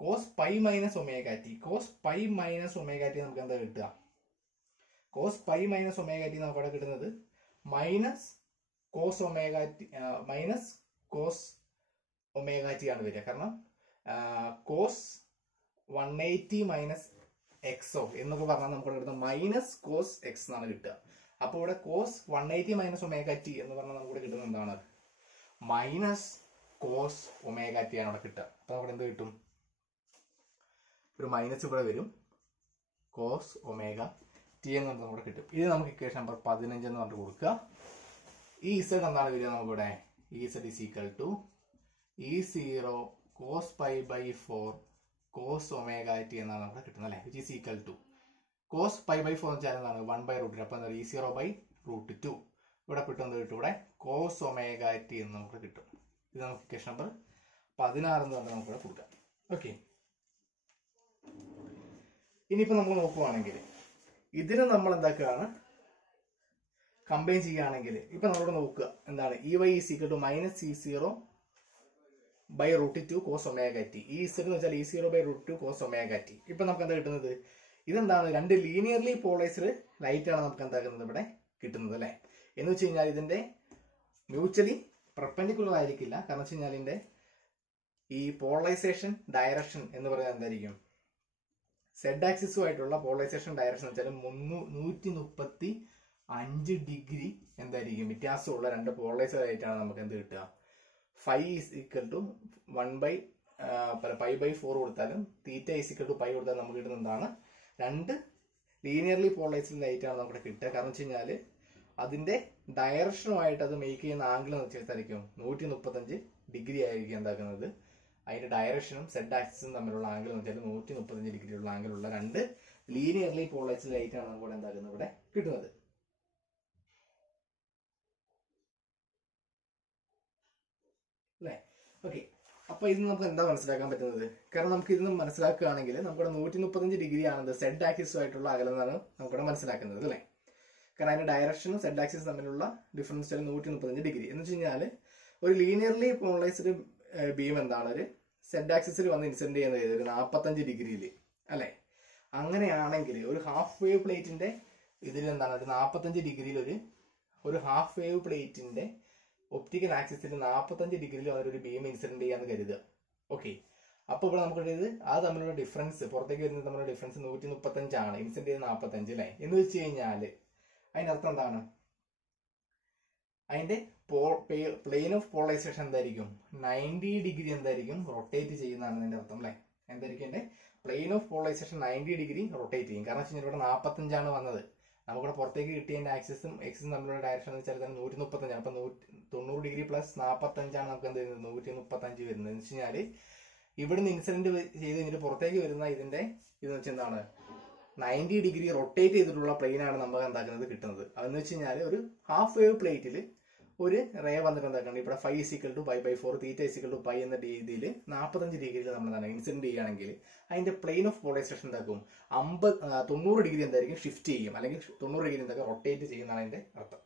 Cos π - ωt. കോസ് π - ωt നമുക്ക് എന്താ കിട്ടുക? കോസ് π - ωt നമുക്ക് അവിടെ കിട്ടുന്നത് മൈനസ് കോസ് ωt ആണ് വരിക. കാരണം കോസ് 180 മൈനസ് എക്സോ എന്നൊക്കെ പറഞ്ഞാൽ നമുക്ക് കിട്ടുന്നത് മൈനസ് കോസ് എക്സ് എന്നാണ് കിട്ടുക. അപ്പോൾ ഇവിടെ കോസ് 180 മൈനസ് ωt എന്ന് പറഞ്ഞാൽ നമുക്ക് കിട്ടുന്നത് എന്താണ് മൈനസ് കോസ് ωt ആണ് അവിടെ കിട്ടുക. അപ്പൊ അവിടെ എന്ത് കിട്ടും? ഒരു മൈനസ് ഇവിടെ വരും, കോസ് ωt എന്ന് പറഞ്ഞാൽ നമുക്ക് കിട്ടും. ഇത് നമുക്ക് ഇക്വേഷൻ നമ്പർ 15 എന്ന് പറഞ്ഞിട്ട് കൊടുക്കുക. ഈ ഇസഡ് എന്താണ് വരിക നമുക്കിവിടെ? Z = E0 cos π/4 cos ωt എന്നാണ് നമുക്ക് കിട്ടുന്നത് അല്ലെ. Which is equal to cos π/4 എന്ന് വെച്ചാൽ എന്താണ് 1/√2. അപ്പൊ എന്താ E0/√2 ഇവിടെ കിട്ടുന്നത് കിട്ടും. ഇവിടെ കോസ് ωt എന്ന് നമുക്ക് കിട്ടും. ഇത് നമുക്ക് ഇക്വേഷൻ നമ്പർ 16 എന്ന് പറഞ്ഞാൽ നമുക്ക് കൊടുക്കാം. ഓക്കെ, ഇനിയിപ്പോ നമ്മൾ നോക്കുവാണെങ്കിൽ ഇതിന് നമ്മൾ എന്താക്കുകയാണ് കമ്പൈൻ ചെയ്യുകയാണെങ്കിൽ ഇപ്പൊ നമ്മളോട് നോക്കുക എന്താണ് EY = -E0/√2 cos ωt. ഈ ഇസഡ് എന്ന് വെച്ചാൽ E0/√2 cos ωt. ഇപ്പൊ നമുക്ക് എന്താ കിട്ടുന്നത്? ഇതെന്താണ് രണ്ട് ലീനിയർലി പോളറൈസ്ഡ് ലൈറ്റ് ആണ് നമുക്ക് എന്താക്കുന്നത് ഇവിടെ കിട്ടുന്നത് അല്ലെ. എന്ന് വെച്ച് കഴിഞ്ഞാൽ ഇതിന്റെ മ്യൂച്വലി പെർപെൻഡിക്കുലർ ആയിരിക്കില്ല. കാരണം വെച്ച് കഴിഞ്ഞാൽ ഇതിന്റെ ഈ പോളറൈസേഷൻ ഡയറക്ഷൻ എന്ന് പറയുന്നത് എന്തായിരിക്കും? സെഡ് ആക്സിസുമായിട്ടുള്ള പോളറൈസേഷൻ ഡയറക്ഷൻ വെച്ചാൽ 135 ഡിഗ്രി എന്തായിരിക്കും വ്യത്യാസമുള്ള രണ്ട് പോളറൈസ്ഡ് ആയിട്ടാണ് നമുക്ക് എന്ത് കിട്ടുക? φ = 1/π/4 കൊടുത്താലും തീറ്റ = π കൊടുത്താലും നമുക്ക് കിട്ടുന്ന എന്താണ് രണ്ട് ലീനിയർലി പോളറൈസ്ഡ് ലൈറ്റ് ആണ് നമുക്ക് കിട്ടുക. കാരണം വെച്ച് കഴിഞ്ഞാല് അതിന്റെ ഡയറക്ഷനുമായിട്ട് അത് മേക്ക് ചെയ്യുന്ന ആംഗിൾ എന്ന് വെച്ചായിരിക്കും 135 ഡിഗ്രി ആയിരിക്കും എന്താക്കുന്നത്. അതിന്റെ ഡയറക്ഷനും സെഡ് ആക്സിസും തമ്മിലുള്ള ആംഗിൾ എന്ന് വെച്ചാൽ 135 ഡിഗ്രിയുള്ള ആംഗിളുള്ള രണ്ട് ലീനിയർലി പോളറൈസ്ഡ് ലൈറ്റ് ആണ് നമുക്ക് എന്താക്കുന്നത് ഇവിടെ കിട്ടുന്നത്. അല്ലേ? ഓക്കെ, അപ്പൊ ഇത് നമുക്ക് എന്താ മനസ്സിലാക്കാൻ പറ്റുന്നത്? കാരണം നമുക്ക് ഇതിന് മനസ്സിലാക്കുകയാണെങ്കിൽ നമുക്കിവിടെ 135 ഡിഗ്രി ആണത് സെഡ് ആക്സിസുമായിട്ടുള്ള അകലം എന്നാണ് നമുക്കിവിടെ മനസ്സിലാക്കുന്നത് അല്ലേ. കാരണം അതിന്റെ ഡയറക്ഷനും സെഡ് ആക്സിസ് തമ്മിലുള്ള ഡിഫറൻസ് 135 ഡിഗ്രി എന്ന് വെച്ച് കഴിഞ്ഞാൽ ഒരു ലീനിയർലി പോളറൈസ്ഡ് ബീം എന്താണ് ഒരു സെഡ് ആക്സിസിൽ വന്ന് ഇൻസിഡന്റ് ചെയ്യുന്നത് ഒരു 45 ഡിഗ്രിയിൽ അല്ലെ. അങ്ങനെയാണെങ്കിൽ ഒരു ഹാഫ് വേവ് പ്ലേറ്റിന്റെ ഇതിൽ എന്താണ് ഒരു 45 ഡിഗ്രിയിൽ ഒരു ഹാഫ് വേവ് പ്ലേറ്റിന്റെ ഒപ്റ്റിക്കൽ ആക്സിസിൽ 45 ഡിഗ്രിയിൽ ഒരു ബീം ഇൻസിഡന്റ് ചെയ്യാന്ന് കരുതുക. ഓക്കെ, അപ്പൊ ഇവിടെ നമുക്ക് അത് തമ്മിലുള്ള ഡിഫറൻസ് പുറത്തേക്ക് വരുന്നത് തമ്മിലുള്ള ഡിഫറൻസ് 135 ആണ്. ഇൻസിഡന്റ് ചെയ്ത് 45 അല്ലെ. എന്ന് വെച്ച് കഴിഞ്ഞാല് അതിനർത്ഥം എന്താണ്? അതിന്റെ പ്ലെയിൻ ഓഫ് പോളറൈസേഷൻ എന്തായിരിക്കും? 90 ഡിഗ്രി എന്തായിരിക്കും റൊട്ടേറ്റ് ചെയ്യുന്നതാണ് അതിന്റെ അർത്ഥം അല്ലെ. എന്തായിരിക്കും? എന്റെ plain of polarisation 90 degree rotate ചെയ്യും. കാരണം വെച്ച് കഴിഞ്ഞാൽ ഇവിടെ 45 ആണ് വന്നത്. നമുക്കിവിടെ പുറത്തേക്ക് കിട്ടിയതിന്റെ ആക്സിസും എക്സും തമ്മിലുള്ള ഡയറക്ഷൻ എന്ന് വെച്ചാൽ തന്നെ 135ആണ്. അപ്പൊ 90 ഡിഗ്രി പ്ലസ് 45 നമുക്ക് എന്ത് വരുന്നത് 135 വരുന്നത് എന്ന് വെച്ച് കഴിഞ്ഞാല് ഇവിടുന്ന് ഇൻസിഡന്റ് ചെയ്ത് കഴിഞ്ഞിട്ട് പുറത്തേക്ക് വരുന്ന ഇതിന്റെ ഇതെന്ന് വെച്ചാൽ എന്താണ് 90 ഡിഗ്രി റൊട്ടേറ്റ് ചെയ്തിട്ടുള്ള പ്ലെയിനാണ് നമുക്ക് എന്താക്കുന്നത് കിട്ടുന്നത്. അതെന്ന് വെച്ച് കഴിഞ്ഞാൽ ഒരു ഹാഫ് വേവ് പ്ലേറ്റിൽ ഒരു റേ വന്നിട്ട് എന്താക്കണം ഇവിടെ φ = π/4 θ = π എന്ന രീതിയിൽ 45 ഡിഗ്രിയിൽ നമ്മൾ എന്താണ് ഇൻസിഡന്റ് ചെയ്യുകയാണെങ്കിൽ അതിന്റെ പ്ലെയിൻ ഓഫ് പോളറൈസേഷൻ എന്താക്കും 90 ഡിഗ്രി എന്തായിരിക്കും ഷിഫ്റ്റ് ചെയ്യും, അല്ലെങ്കിൽ 90 ഡിഗ്രി എന്താക്കും റൊട്ടേറ്റ് ചെയ്യുന്നതാണ് അതിന്റെ അർത്ഥം.